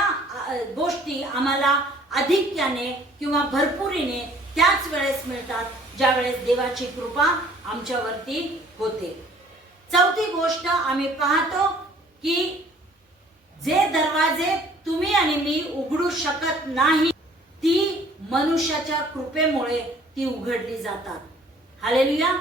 गोष्टी आम्हाला अधिक्याने किंवा भरपुरीने त्याच वेळेस मिळतात ज्या वेळेस देवाची कृपा आमच्यावरती होते. चौथी गोष्ट आम्ही पाहतो की जे दरवाजे तुम्ही आणि मी उघडू शकत नाही ती मनुष्याच्या कृपेमुळे ती उघडली जातात. हालेलुया.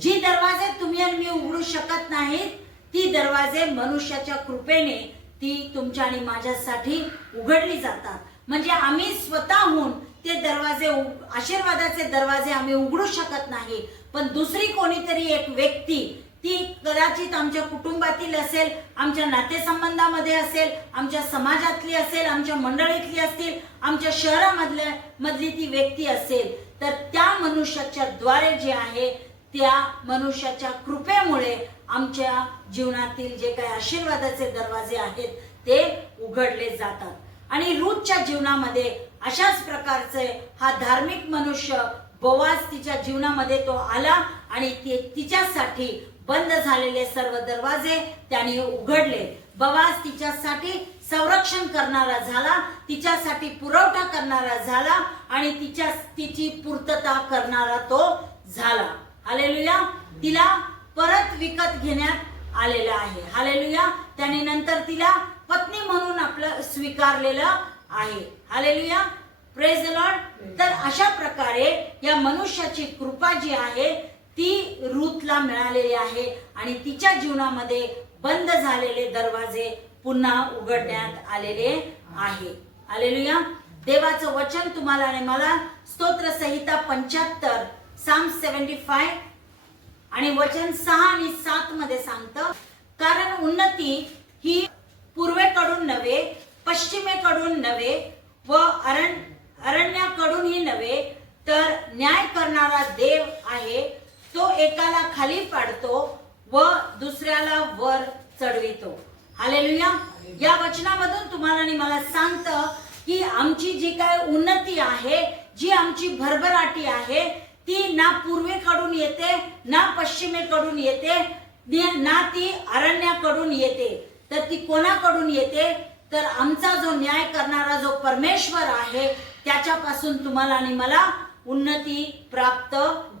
जी दरवाजे तुम्ही आणि मी उघडू शकत नाहीत ती दरवाजे मनुष्याच्या कृपेने ती तुमच्या आणि माझ्यासाठी उघडली जातात. म्हणजे आम्ही स्वतःहून ते दरवाजे, आशीर्वादाचे दरवाजे आम्ही उघडू शकत नाही, पण दुसरी कोणीतरी एक व्यक्ती ती कदाचित आमच्या कुटुंबातील असेल, आमच्या नातेसंबंधामध्ये असेल, आमच्या समाजातली असेल, आमच्या मंडळीतली असतील, आमच्या शहरामधली ती व्यक्ती असेल, तर त्या मनुष्याच्या द्वारे जे आहे त्या मनुष्याच्या कृपेमुळे आमच्या जीवनातील जे काही आशीर्वादाचे दरवाजे आहेत ते उघडले जातात. आणि रूथच्या जीवनामध्ये अशाच प्रकारचे हा धार्मिक मनुष्य बोआज तिच्या जीवनामध्ये तो आला आणि तिच्यासाठी बंद झालेले सर्व दरवाजे त्याने उघडले. बोआज तिच्यासाठी संरक्षण करणारा झाला, तिच्यासाठी पुरवठा करणारा झाला आणि तिची पूर्तता करणारा तो झाला. हालेलुया. तिला परत विकत घेण्यात आलेला आहे. हालेलुया. त्याने नंतर तिला पत्नी म्हणून आपलं स्वीकारलेलं आहे. हालेलुया. Praise the Lord. तर अशा प्रकारे या मनुष्याची कृपा जी आहे ती रूथला मिळालेली आहे आणि तिच्या जीवनामध्ये बंद झालेले दरवाजे पुन्हा उघडण्यात आलेले आहे. हालेलुया. देवाचं वचन तुम्हाला आणि मला स्तोत्र संहिता 75 साम 75 आणि वचन 6 आणि 7 मध्ये सांगतं, कारण उन्नती ही पूर्वेकडून नव्हे, पश्चिमेकडून नव्हे व अरण्याकडूनही नव्हे, तर न्याय करणारा देव आहे. तो एकाला खाली पाडतो व दुसऱ्याला वर चढवितो. हालेलुया. या वचनामधून तुम्हाला आणि मला सांगतं की आमची जी काय उन्नती आहे, जी आमची भरभराटी आहे, ती ना पूर्वेकडून येते, ना पश्चिमेकडून येते, ना ती अरण्याकडून येते. तर ती कोणाकडून येते? तर आमचा जो न्याय करणारा जो परमेश्वर आहे त्याच्यापासून तुम्हाला आणि मला उन्नती प्राप्त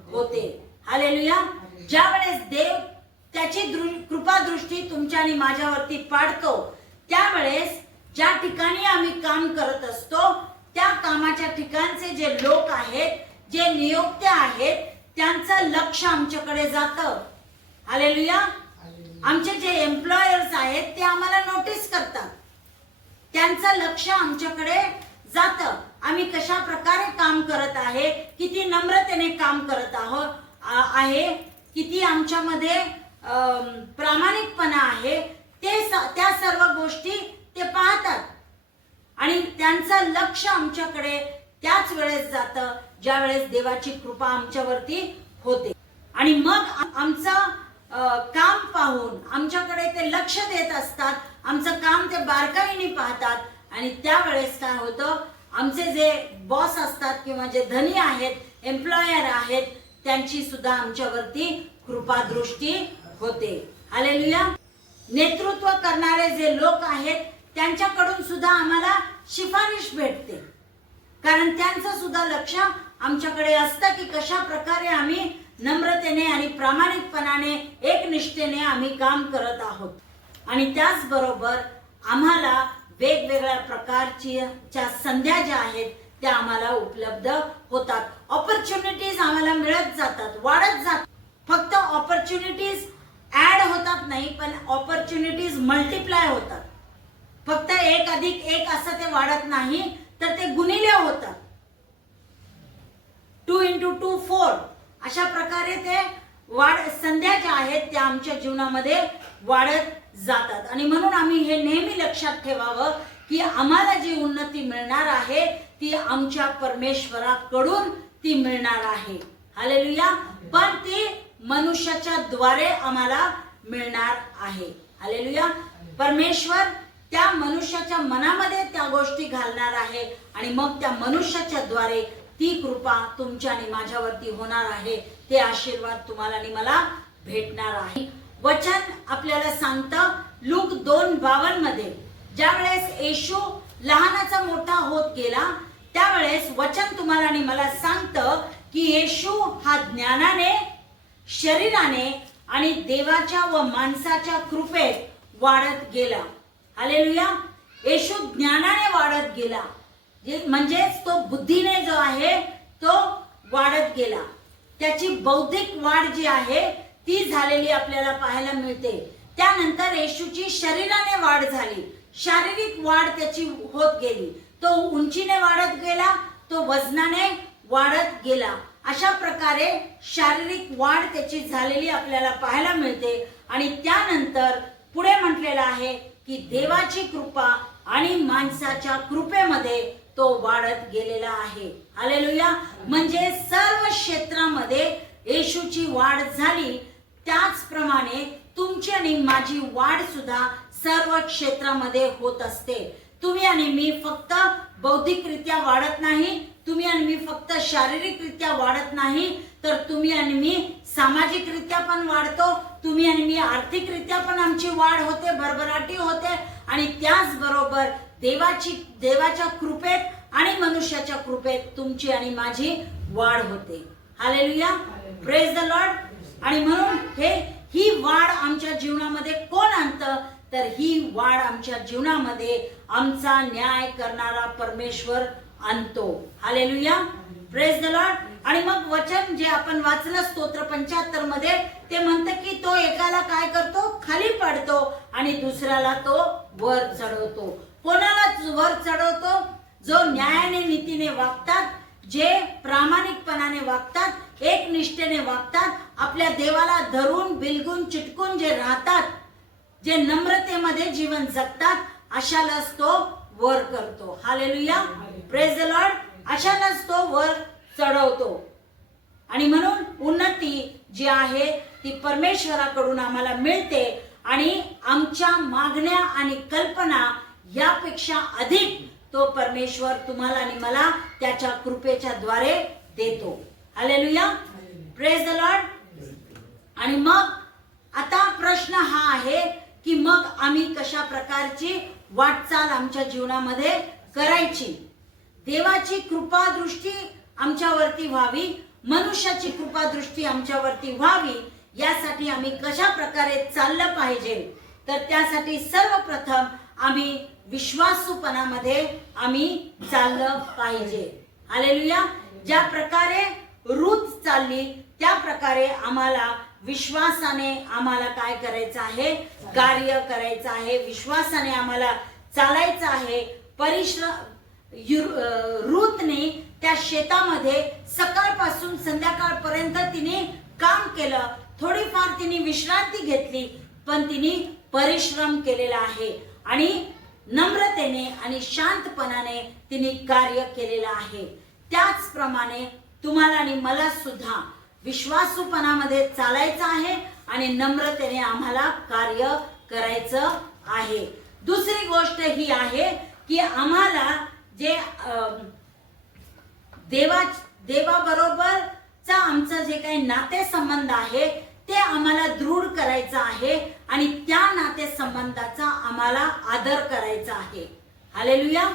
होते. हालेलुया. ज्या वेळेस देव त्याची कृपा दृष्टी तुमच्या आणि माझ्यावरती पाडतो, त्यावेळेस ज्या ठिकाणी आम्ही काम करत असतो त्या कामाच्या ठिकाणचे जे लोक आहेत, जे नियोक्ते आहेत, त्यांचं लक्ष आमच्याकडे जातं. हालेलुया. आमचे जे एम्प्लॉयर्स आहेत ते आम्हाला नोटीस करतात, त्यांचं लक्ष आमच्याकडे जातं. आम्ही कशा प्रकारे काम करत आहे, किती नम्रतेने काम करत आहे, किती आमच्यामध्ये प्रामाणिकपणा आहे, त्या सर्व गोष्टी ते पाहतात आणि त्यांचं लक्ष आमच्याकडे त्याच वेळेस जातं ज्या वेळेस देवाची कृपा आमच्यावरती होते. आणि मग आमचं काम पाहून आमच्याकडे ते लक्ष देत असतात, आमचं काम ते बारकाईने पाहतात आणि त्यावेळेस काय होतं, आमचे जे बॉस असतात किंवा जे धनी आहेत, एम्प्लॉयर आहेत, त्यांची सुद्धा आमच्यावरती कृपा दृष्टी होते. हालेलुया. नेतृत्व करणारे जे लोक आहेत त्यांच्याकडून सुद्धा आम्हाला शिफारिश भेटते, कारण त्यांचं सुद्धा लक्ष आमच्याकडे असतं की कशा प्रकारे आम्ही नम्रतेने आणि प्रामाणिकपणाने एकनिष्ठेने आम्ही काम करत आहोत. आणि त्याचबरोबर आम्हाला वेगवेगळ्या प्रकारच्या संध्या ज्या आहेत त्या आम्हाला उपलब्ध होतात. ऑपॉर्च्युनिटीज आम्हाला मिळत जातात, वाढत जातात. फक्त ऑपॉर्च्युनिटीज ऍड होतात नाही, पण ऑपॉर्च्युनिटीज मल्टिप्लाय होतात. फक्त 1 अधिक 1 असं ते वाढत नाही, तर ते गुणिले होतात. 2 into 2 4 अशा प्रकारे ते संध्या ज्या आहेत त्या आमच्या जीवनामध्ये वाढत जातात. आणि म्हणून आम्ही हे नेहमी लक्षात ठेवावं की आम्हाला जी उन्नती मिळणार आहे ती आमच्या परमेश्वराकडून ती मिळणार आहे. हालेलुया. पण ती मनुष्याच्या द्वारे आम्हाला मिळणार आहे. हालेलुया. परमेश्वर त्या मनुष्याच्या मनामध्ये त्या गोष्टी घालणार आहे आणि मग त्या मनुष्याच्या द्वारे ती कृपा तुमच्या आणि माझ्यावरती होणार आहे. ते आशीर्वाद तुम्हाला आणि मला भेटणार आहे. वचन आपल्याला सांगतं लूक 2:52 मध्ये, ज्या वेळेस येशू लहानाचा मोठा होत गेला त्यावेळेस वचन तुम्हाला आणि मला सांगतं की येशू हा ज्ञानाने, शरीराने आणि देवाच्या व माणसाच्या कृपेत वाढत गेला. हालेलुया. येशू ज्ञानाने वाढत गेला, म्हणजेच तो बुद्धीने जो आहे तो वाढत गेला. त्याची बौद्धिक वाढ जी आहे ती झालेली आपल्याला पाहायला मिळते. त्यानंतर येशूची शरीराने वाढ झाली, शारीरिक वाढ त्याची होत गेली. तो उंचीने वाढत गेला, तो वजनाने वाढत गेला. अशा प्रकारे शारीरिक वाढ त्याची झालेली आपल्याला पाहायला मिळते. आणि त्यानंतर पुढे म्हटलेलं आहे की देवाची कृपा आणि माणसाच्या कृपेमध्ये तो वाढत गेलेला आहे. हालेलुया. म्हणजे सर्व क्षेत्रामध्ये येशूची वाढ झाली, त्याचप्रमाणे तुमची आणि माझी वाढ सुद्धा सर्व क्षेत्रामध्ये होत असते. तुम्ही आणि मी फक्त बौद्धिकरित्या वाढत नाही, तुम्ही आणि मी फक्त शारीरिकरित्या वाढत नाही, तर तुम्ही आणि मी सामाजिकरित्या पण वाढतो, तुम्ही आणि मी आर्थिकरित्या पण आमची वाढ होते, भरभराटी होते. आणि त्याचबरोबर देवाच्या कृपेत आणि मनुष्याच्या कृपेत तुमची आणि माझी वाढ होते. हालेलुया. Praise the Lord. आणि म्हणून ही वाढ आमच्या जीवनामध्ये कोण आणतं, तर ही वाढ आमच्या जीवनामध्ये आमचा न्याय करणारा परमेश्वर आणतो. हालेलुया. Praise the Lord. आणि मग वचन जे आपण वाचलं स्तोत्र 75 मध्ये, ते म्हणतं की तो एकाला काय करतो, खाली पाडतो आणि दुसऱ्याला तो वर चढवतो. कोणाला वर चढवतो? जो न्यायाने नीतीने वागतात, जे प्रामाणिकपणाने वागतात, एक निष्ठेने वागतात, आपल्या देवाला धरून बिलगून चिटकून जे राहतात, जे नम्रतेमध्ये जीवन जगतात, अशालाच तो वर करतो. हालेलुया. Praise the Lord. अशालाच तो वर चढवतो. आणि म्हणून उन्नती जी आहे ती परमेश्वराकडून आम्हाला मिळते आणि आमच्या मागण्या आणि कल्पना यापेक्षा अधिक तो परमेश्वर तुम्हाला आणि मला त्याच्या कृपेच्या द्वारे देतो. हालेलुया. Praise the Lord. आणि मग आता प्रश्न हा आहे की मग आम्ही कशा प्रकारची वाटचाल आमच्या जीवनामध्ये करायची. देवाची कृपा दृष्टी आमच्यावरती व्हावी, मनुष्याची कृपा दृष्टी आमच्यावरती व्हावी, यासाठी आम्ही कशा प्रकारे चाललं पाहिजे, तर त्यासाठी सर्वप्रथम आम्ही विश्वासूपणामध्ये आम्ही चाललं पाहिजे. हालेलुया. ज्या प्रकारे रूथ चालली त्या प्रकारे आम्हाला विश्वासाने आम्हाला काय करायचं आहे, कार्य करायचं आहे. विश्वासाने आम्हाला चालायचं आहे. रूथने त्या शेतामध्ये सकाळपासून संध्याकाळपर्यंत तिने काम केलं. थोडीफार तिने विश्रांती घेतली, पण तिने परिश्रम केलेला आहे आणि नम्रतेने आणि शांतपणाने तिने कार्य केलेलं आहे. त्याचप्रमाणे तुम्हाला आणि मला सुद्धा विश्वासूपणामध्ये चालायचं आहे आणि नम्रतेने आम्हाला कार्य करायचं आहे. दुसरी गोष्ट ही आहे की आम्हाला जे देवाबरोबरचा आमचं जे काही नातेसंबंध आहे ते आम्हाला दृढ करायचं आहे आणि त्या नातेसंबंधाचा आम्हाला आदर करायचा आहे. हालेलुया.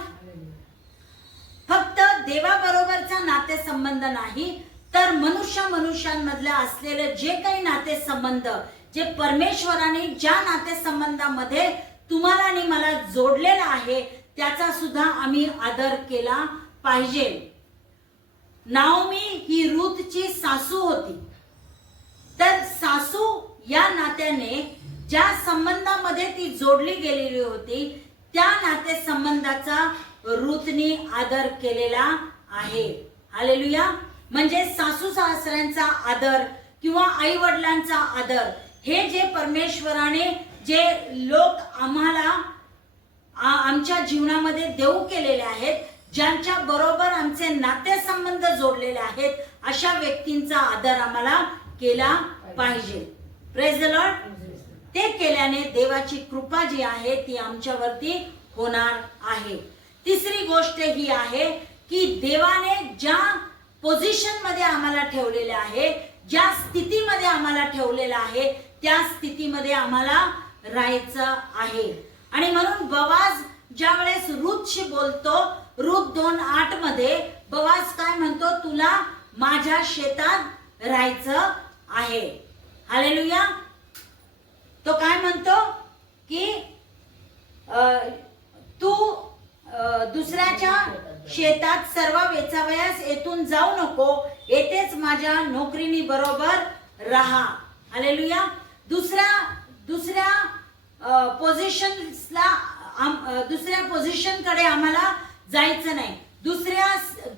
फक्त देवाबरोबरचा नातेसंबंध नाही, तर मनुष्यांमधले असलेले जे काही नातेसंबंध, जे परमेश्वराने ज्या नातेसंबंधामध्ये तुम्हाला आणि मला जोडलेला आहे, त्याचा सुद्धा आम्ही आदर केला पाहिजे. नाओमी ही रूथची सासू होती, तर सासू या नात्याने ज्या संबंधामध्ये ती जोडली गेलेली होती, त्या नातेसंबंधाचा रूथने आदर केलेला आहे. हालेलुया. म्हणजे सासू सासऱ्यांचा आदर किंवा आई वडिलांचा आदर, हे जे परमेश्वराने जे लोक आम्हाला आमच्या जीवनामध्ये देऊ केलेले आहेत, ज्यांच्या बरोबर आमचे नातेसंबंध जोडलेले आहेत, अशा व्यक्तींचा आदर आम्हाला केला पाहिजे. Praise the Lord. ते केल्याने देवाची कृपा जी आहे ती आमच्यावरती होणार आहे. तिसरी गोष्ट ही आहे की देवाने ज्या पोझिशन मध्ये आम्हाला ठेवलेले आहे, ज्या स्थितीमध्ये आम्हाला ठेवलेलं आहे, त्या स्थितीमध्ये आम्हाला राहायचं आहे. आणि म्हणून बोआज ज्या वेळेस रूथशी बोलतो, रूथ 2:8 मध्ये बोआज काय म्हणतो, तुला माझ्या शेतात राहायचं आहे. हालेलुया. तो काय म्हणतो की तू दुसऱ्याच्या शेतात सर्व वेचावयास येथून जाऊ नको, येथेच माझ्या नोकरीनी बरोबर राहा. हालेलुया. दुसऱ्या पोझिशन कडे आम्हाला जायचं नाही.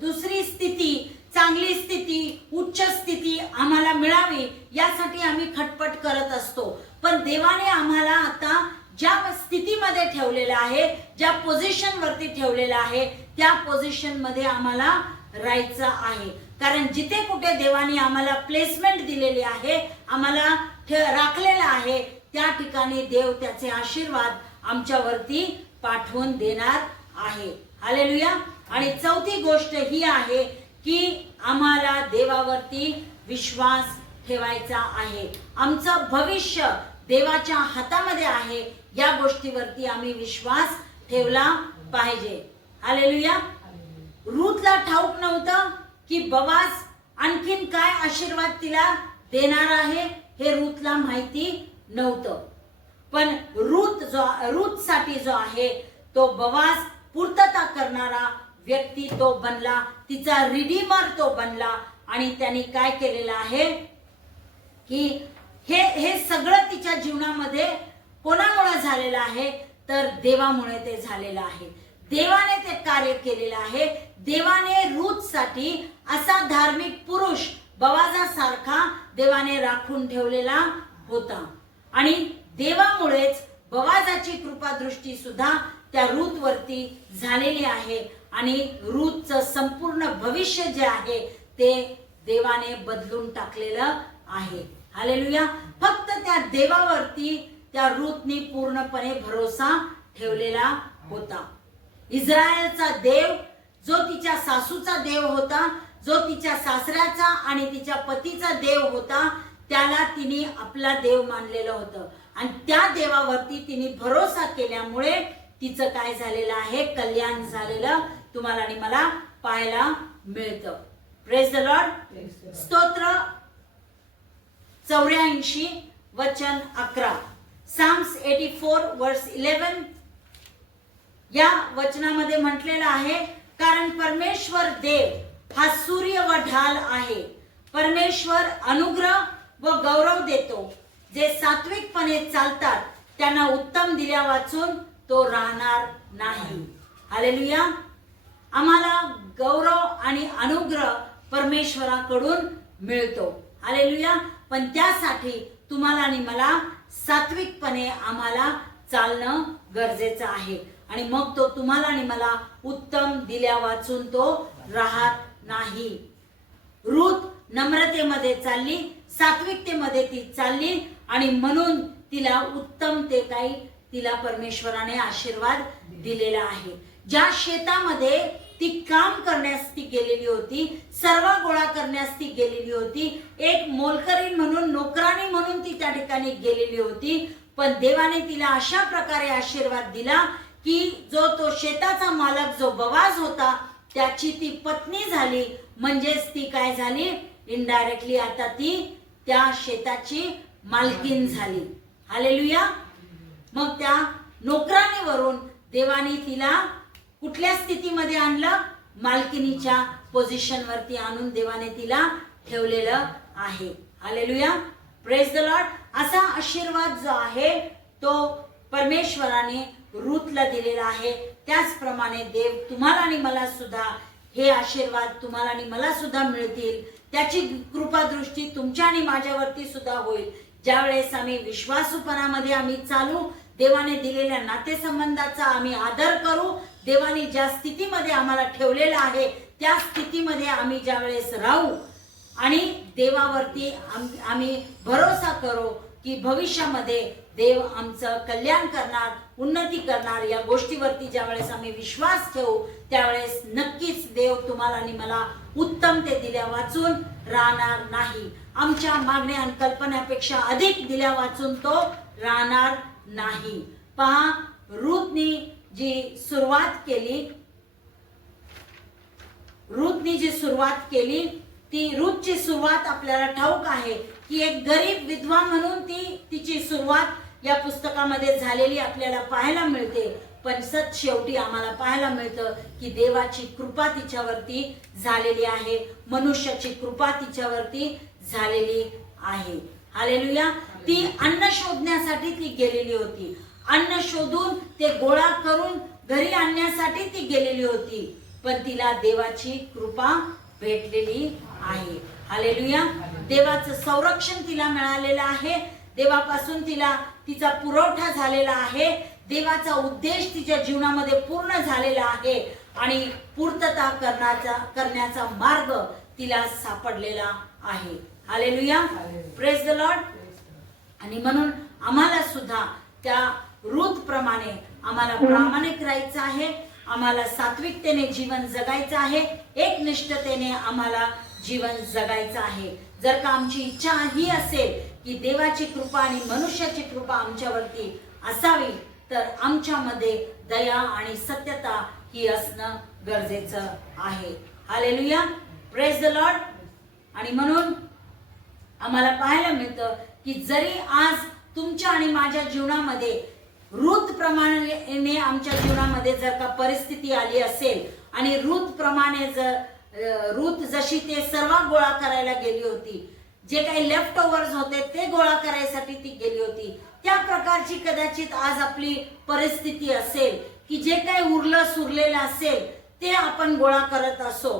दुसरी स्थिती चांगली स्थिती, उच्च स्थिती आम्हाला मिळावी यासाठी आम्ही खटपट करत असतो. पण देवाने आम्हाला आता ज्या स्थितीमध्ये ठेवलेलं आहे, ज्या पोझिशन वरती ठेवलेलं आहे, त्या पोझिशन मध्ये आम्हाला राहायचं आहे. कारण जिथे कुठे देवाने आम्हाला प्लेसमेंट दिलेली आहे, आम्हाला राखलेलं आहे, त्या ठिकाणी देव त्याचे आशीर्वाद आमच्यावरती पाठवून देणार आहे. हालेलुया. आणि चौथी गोष्ट ही आहे की आम्हाला देवावरती विश्वास ठेवायचा आहे. आमचं भविष्य देवाच्या हातामध्ये आहे, या गोष्टीवरती आम्ही विश्वास ठेवला पाहिजे. हालेलुया. रूथला ठाऊक नव्हतं की बोआज आणखीन काय आशीर्वाद तिला देणार आहे, हे रूथला माहिती नव्हतं. पण रूथ साठी जो आहे तो बोआज पूर्तता करणारा व्यक्ती तो बनला, तिचा रिडीमर तो बनला. आणि त्यांनी काय केलेलं आहे की हे सगळं तिच्या जीवनामध्ये कोणामुळे झालेलं आहे, तर देवामुळे ते झालेलं आहे. देवाने ते कार्य केलेलं आहे. देवाने रूथ साठी असा धार्मिक पुरुष बोआजासारखा देवाने राखून ठेवलेला होता. आणि देवामुळेच बोआजाची कृपादृष्टी सुद्धा त्या रूथ वरती झालेली आहे. आणि रूथचं संपूर्ण भविष्य जे आहे ते देवाने बदलून टाकलेलं आहे. हालेलुया. फक्त त्या देवावरती त्या रूथनी पूर्णपणे भरोसा ठेवलेला होता. इस्रायलचा देव जो तिच्या सासूचा देव होता, जो तिच्या सासऱ्याचा आणि तिच्या पतीचा देव होता, त्याला तिने आपला देव मानलेलं होतं. आणि त्या देवावरती तिने भरोसा केल्यामुळे तिचं काय झालेलं आहे, कल्याण झालेलं तुम्हाला आणि मला पाहायला मिळतं. Praise the Lord. स्तोत्र 84 वचन 11. साम्स 84 वर्स 11. या वचनामध्ये म्हटलेलं आहे, कारण परमेश्वर देव हा सूर्य व ढाल आहे. परमेश्वर अनुग्रह व गौरव देतो. जे सात्विकपणे चालतात त्यांना उत्तम दिल्या वाचून तो राहणार नाही. हालेलुया. आम्हाला गौरव आणि अनुग्रह परमेश्वराकडून मिळतो. हालेलुया. पण त्यासाठी तुम्हाला आणि मला सात्विकपणे आम्हाला चालणं गरजेचं आहे. आणि मग तो तुम्हाला आणि मला उत्तम दिल्या वाचून तो राहत नाही. रूथ नम्रतेमध्ये चालली, सात्विकतेमध्ये ती चालली आणि म्हणून तिला उत्तम ते काही तिला परमेश्वराने आशीर्वाद दिलेला आहे. ज्या शेतामध्ये ती काम करण्यास ती गेलेली होती, सर्व गोळा करण्यास ती गेलेली होती, एक मोलकरीण म्हणून, नोकरानी म्हणून ती त्या ठिकाणी गेलेली होती. पण देवाने तिला अशा प्रकारे आशीर्वाद दिला की जो तो शेताचा मालक जो बोआज होता त्याची ती पत्नी झाली. म्हणजेच ती काय झाली, इनडायरेक्टली आता ती त्या शेताची मालकीन झाली. हालेलुया. मग त्या नोकरानीवरून देवाने तिला कुठल्या स्थितीमध्ये आणलं, मालकिनीच्या पोझिशन वरती आणून देवाने तिला ठेवलेलं आहे. हालेलुया. Praise the Lord. असा आशीर्वाद जो आहे तो परमेश्वराने रूथला दिलेला आहे. त्याचप्रमाणे देव तुम्हाला आणि मला सुद्धा हे आशीर्वाद तुम्हाला आणि मला सुद्धा मिळतील. त्याची कृपादृष्टी तुमच्या आणि माझ्यावरती सुद्धा होईल ज्यावेळेस आम्ही विश्वासूपणामध्ये आम्ही चालू, देवाने दिलेल्या नातेसंबंधाचा आम्ही आदर करू, देवाने ज्या स्थितीमध्ये आम्हाला ठेवलेलं आहे त्या स्थितीमध्ये आम्ही ज्यावेळेस राहू आणि देवावरती आम्ही भरोसा करू की भविष्यामध्ये देव आमचं कल्याण करणार, उन्नती करणार, या गोष्टीवरती ज्यावेळेस आम्ही विश्वास ठेवू त्यावेळेस नक्कीच देव तुम्हाला आणि मला उत्तम ते दिल्या वाचून राहणार नाही. आमच्या मागण्या आणि कल्पनापेक्षा अधिक दिल्या वाचून तो राहणार नाही. पहा, रूथनी जी सुरुवात केली ती रूथची सुरुवात आपल्याला ठाऊक आहे की एक गरीब विधवा म्हणून तिची सुरुवात या पुस्तकामध्ये झालेली आपल्याला पाहायला मिळते. पण सत शेवटी आम्हाला पाहायला मिळतं की देवाची कृपा तिच्यावरती झालेली आहे, मनुष्याची कृपा तिच्यावरती झालेली आहे. हालेलुया. ती अन्न शोधण्यासाठी ती गेलेली होती. अन्न शोधून ते गोळा करून घरी आणण्यासाठी ती गेलेली होती. पण तिला देवाची कृपा भेटलेली आहे. हालेलुया. देवाचं संरक्षण तिला मिळालेलं आहे. देवापासून तिला तिचा पुरवठा झालेला आहे. देवाचा उद्देश तिच्या जीवनामध्ये पूर्ण झालेला आहे आणि पूर्तता करण्याचा मार्ग तिला सापडलेला आहे. हालेलुया. Praise the Lord. आणि म्हणून आम्हाला सुद्धा त्या रूथ प्रमाणे आम्हाला प्रामाणिक राहायचं आहे. आम्हाला सात्विकतेने जीवन जगायचं आहे. एकनिष्ठतेने आम्हाला जीवन जगायचं आहे. जर का आमची इच्छा ही असेल की देवाची कृपा आणि मनुष्याची कृपा आमच्यावरती असावी तर आमच्यामध्ये दया आणि सत्यता ही असणं गरजेचं आहे. हालेलुया. Praise the Lord. आणि म्हणून आम्हाला पाहायला मिळतं की जरी आज तुमच्या आणि माझ्या जीवनामध्ये रूथ प्रमाणे आमच्या जीवनामध्ये जर का परिस्थिती आली असेल आणि रूथ प्रमाणे जर रूथ जशी ते सर्व गोळा करायला गेली होती, जे काही लेफ्ट ओव्हर्स होते ते गोळा करायसाठी ती गेली होती, त्या प्रकारची कदाचित आज आपली परिस्थिती असेल की जे काही उरलं सुरलेलं असेल ते आपण गोळा करत असो,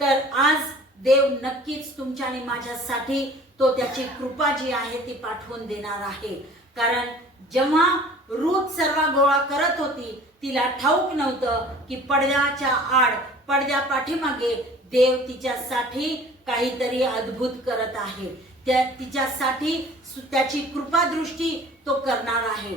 तर आज देव नक्कीच तुमच्या आणि माझ्यासाठी तो त्याची कृपा जी आहे ती पाठवून देणार आहे. कारण जेव्हा रूथ सर्व गोळा करत होती तिला ठाऊक नव्हतं की पडद्याच्या आड पडद्या पाठीमागे देव तिच्यासाठी काहीतरी अद्भुत करत आहे. तिच्यासाठी त्याची कृपादृष्टी तो करणार आहे.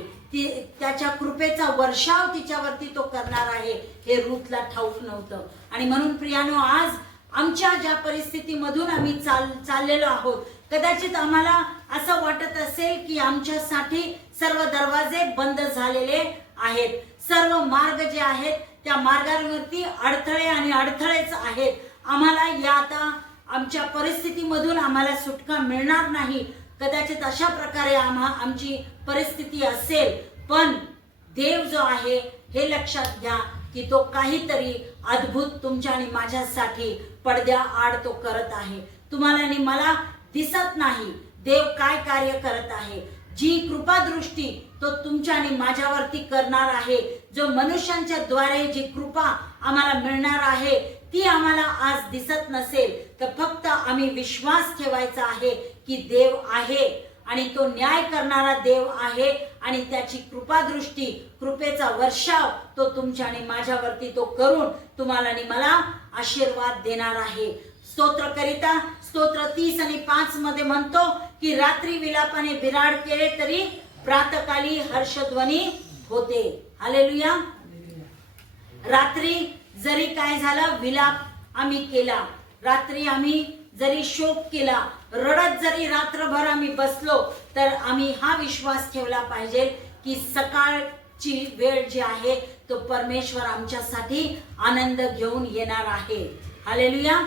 त्याच्या कृपेचा वर्षाव तिच्यावरती तो करणार आहे हे रूथला ठाऊक नव्हतं. आणि म्हणून प्रियानो, आज आमच्या ज्या परिस्थितीमधून आम्ही चाललेलो आहोत, कदाचित आम्हाला असं वाटत असेल की आमच्यासाठी सर्व दरवाजे बंद झालेले आहेत. सर्व मार्ग जे आहेत त्या मार्गांवरती अडथळे आणि अडथळेच आहेत. आम्हाला या आता आमच्या परिस्थितीमधून आम्हाला सुटका मिळणार नाही. कदाचित अशा प्रकारे आमची परिस्थिती असेल. पण देव जो आहे हे लक्षात घ्या की तो काहीतरी अद्भुत तुमच्या आणि माझ्यासाठी पडद्या आड तो करत आहे. तुम्हाला आणि मला दिसत नाही देव काय कार्य करत आहे. जी कृपादृष्टी तो तुमच्या आणि माझ्यावरती करणार आहे, जो मनुष्यांच्या द्वारे जी कृपा आम्हाला मिळणार आहे ती आम्हाला आज दिसत नसेल तर फक्त आम्ही विश्वास ठेवायचा आहे की देव आहे आणि तो न्याय करणारा देव आहे आणि त्याची कृपादृष्टी, कृपेचा वर्षाव तो तुमच्या आणि माझ्यावरती तो करून तुम्हाला आणि मला आशीर्वाद देणार आहे. स्तोत्रकरिता स्तोत्र 30 आणि 5 मध्ये म्हणतो की रात्री विलापाने बिराड केले तरी प्रातःकाली हर्षध्वनी होते. हालेलुया. रात्री जरी काय झालं, विलाप आम्ही केला, रात्री आम्ही जरी शोक केला, रडत जरी रात्रभर आम्ही बसलो, तर आम्ही हा विश्वास ठेवला पाहिजे की सकाळची वेळ जी आहे तो परमेश्वर आमच्यासाठी आनंद घेऊन येणार आहे. हालेलुया.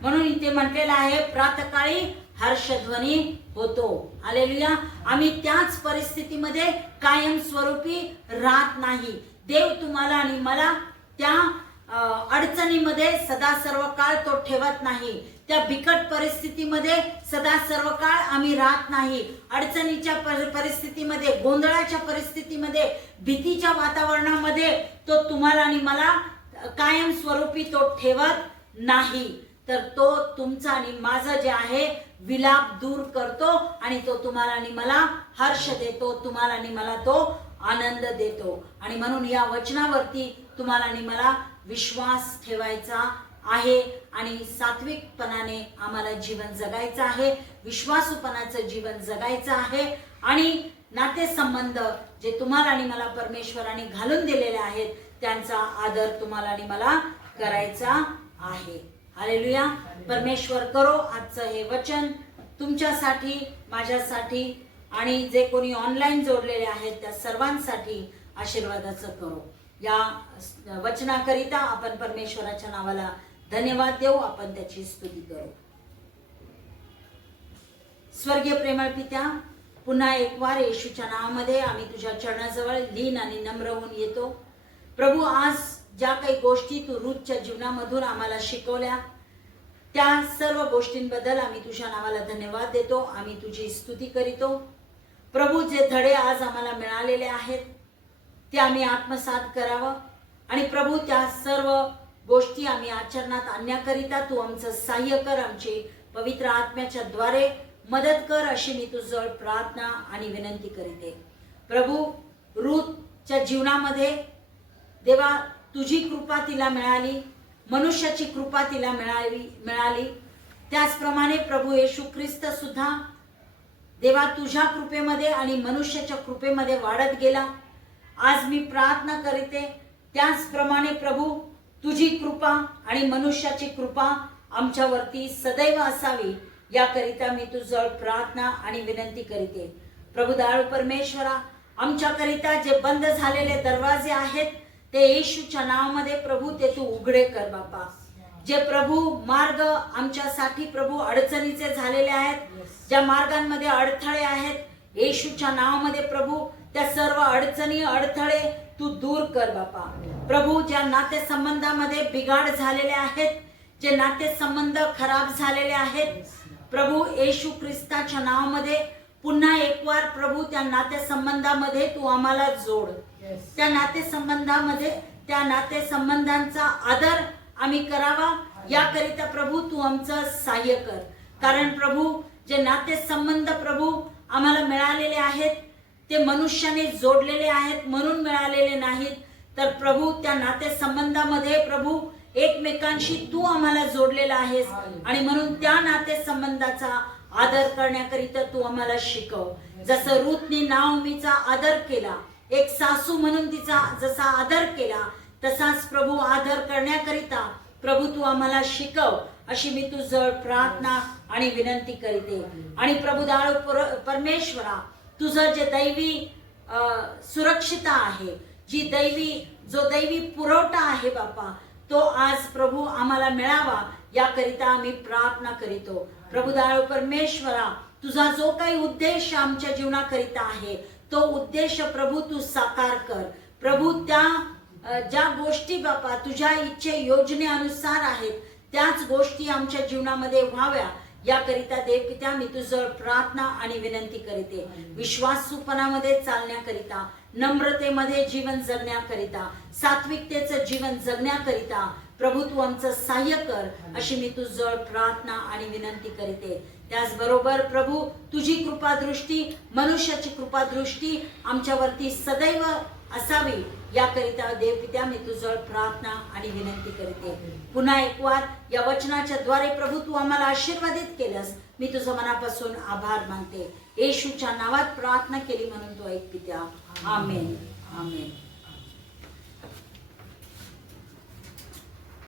म्हणून इथे म्हटलेलं आहे प्रातःकाळी हर्षध्वनी होतो. हालेलुया. आम्ही त्याच परिस्थितीमध्ये कायम स्वरूपी राहत नाही. देव तुम्हाला आणि मला त्या अडचणीमध्ये सदा सर्व काळ तो ठेवत नाही. त्या बिकट परिस्थितीमध्ये सदा सर्व काळ आम्ही राहत नाही. अडचणीच्या परिस्थितीमध्ये, गोंधळाच्या परिस्थितीमध्ये, भीतीच्या वातावरणामध्ये तो तुम्हाला आणि मला कायम स्वरूपी तो ठेवत नाही. तर तो तुमचा आणि माझं जे आहे विलाप दूर करतो आणि तो तुम्हाला आणि मला हर्ष देतो, तुम्हाला आणि मला तो आनंद देतो. आणि म्हणून या वचनावरती तुम्हाला आणि मला विश्वास ठेवायचा आहे आणि सात्विकपणाने आम्हाला जीवन जगायचं आहे, विश्वासूपणाचं जीवन जगायचं आहे. आणि नातेसंबंध जे तुम्हाला आणि मला परमेश्वराने घालून दिलेले आहेत त्यांचा आदर तुम्हाला आणि मला करायचा आहे. हालेलुया. परमेश्वर करो आजचं हे वचन तुमच्यासाठी, माझ्यासाठी आणि जे कोणी ऑनलाईन जोडलेले आहेत त्या सर्वांसाठी आशीर्वादाचं करो. या वचनाकरिता आपण परमेश्वराच्या नावाला धन्यवाद देऊ, आपण त्याची स्तुती करू. स्वर्गीय प्रेमळ पित्या, पुन्हा एक वार येशूच्या नावामध्ये आम्ही तुझ्या चरणाजवळ लीन आणि नम्र होऊन येतो. प्रभू, आज ज्या काही गोष्टी तू रूथच्या जीवनामधून आम्हाला शिकवल्या त्या सर्व गोष्टींबद्दल आम्ही तुझ्या नावाला धन्यवाद देतो, आम्ही तुझी स्तुती करीतो. प्रभू, जे धडे आज आम्हाला मिळालेले आहेत ते आम्ही आत्मसात करावं आणि प्रभू त्या सर्व गोष्टी आम्ही आचरणात आणण्याकरिता तू आमचं सहाय्य कर, आमची पवित्र आत्म्याच्या द्वारे मदत कर, अशी मी तुझं प्रार्थना आणि विनंती करीते. प्रभू, रूथच्या जीवनामध्ये देवा तुझी कृपा तिला मिळाली, मनुष्याची कृपा तिला मिळाली. त्याचप्रमाणे प्रभू येशू ख्रिस्त सुद्धा देवा तुझ्या कृपेमध्ये आणि मनुष्याच्या कृपेमध्ये वाढत गेला. आज मी प्रार्थना करते त्याचप्रमाणे प्रभू तुझी कृपा आणि मनुष्याची कृपा आमच्यावरती सदैव असावी, याकरिता मी तुझं प्रार्थना आणि विनंती करते. प्रभू दयाळू परमेश्वरा, आमच्याकरिता जे बंद झालेले दरवाजे आहेत ते येशूच्या नावामध्ये प्रभू ते तू उघडे कर बापा. जे प्रभू मार्ग आमच्यासाठी प्रभू अडचणीचे झालेले आहेत, ज्या मार्गांमध्ये अडथळे आहेत, येशूच्या नावामध्ये प्रभू त्या सर्व अडचणी अडथळे तू दूर कर बापा. प्रभू, ज्या नातेसंबंधामध्ये बिघाड झालेले आहेत, जे नातेसंबंध खराब झालेले आहेत, प्रभू येशू ख्रिस्ताच्या नावामध्ये पुन्हा एक वार प्रभू त्या नातेसंबंधामध्ये तू आम्हाला जोड. त्या नातेसंबंधांचा आदर आम्ही करावा, याकरिता प्रभू तू आमचं सहाय्य कर. कारण प्रभू जे नातेसंबंध प्रभू आम्हाला मिळालेले आहेत ते मनुष्याने जोडलेले आहेत म्हणून मिळालेले नाहीत, तर प्रभू त्या नातेसंबंधामध्ये प्रभू एकमेकांशी तू आम्हाला जोडलेला आहेस आणि म्हणून त्या नातेसंबंधाचा आदर करण्याकरिता तू आम्हाला शिकव. जसं रूथने नाओमीचा आदर केला, एक सासू म्हणून तिचा जसा आदर केला, तसाच प्रभू आदर करण्याकरिता प्रभू तू आम्हाला शिकव, अशी मी तुझं प्रार्थना आणि विनंती करते. आणि प्रभू दयाळू परमेश्वरा, तुझं जे दैवी सुरक्षितता आहे, जो दैवी पुरवठा आहे बापा, तो आज प्रभू आम्हाला मिळावा, याकरिता आम्ही प्रार्थना करीतो. प्रभू दयाळू परमेश्वरा, तुझा जो काही उद्देश आमच्या जीवनाकरिता आहे तो उद्देश प्रभू तू साकार कर. प्रभू त्या ज्या गोष्टी बापा तुझ्या इच्छे योजनेनुसार आहेत त्याच गोष्टी आमच्या जीवनामध्ये व्हाव्या, याकरिता देवपित्या मी तुझं प्रार्थना आणि विनंती करते. विश्वासूपणामध्ये चालण्याकरिता, नम्रतेमध्ये जीवन जगण्याकरिता, सात्विकतेचं जीवन जगण्याकरिता प्रभू तू आमचं सहाय्य कर, अशी मी तुझं प्रार्थना आणि विनंती करते. त्याचबरोबर प्रभू तुझी कृपादृष्टी, मनुष्याची कृपादृष्टी आमच्यावरती सदैव असावी, याकरिता देवपित्या मी तुझं प्रार्थना आणि विनंती करते. पुन्हा एक वार या वचनाच्या द्वारे प्रभू तू आम्हाला आशीर्वादित केलंस, मी तुझं मनापासून आभार मानते. येशूच्या नावात प्रार्थना केली म्हणून तू ऐक पित्या. आमेन, आमेन.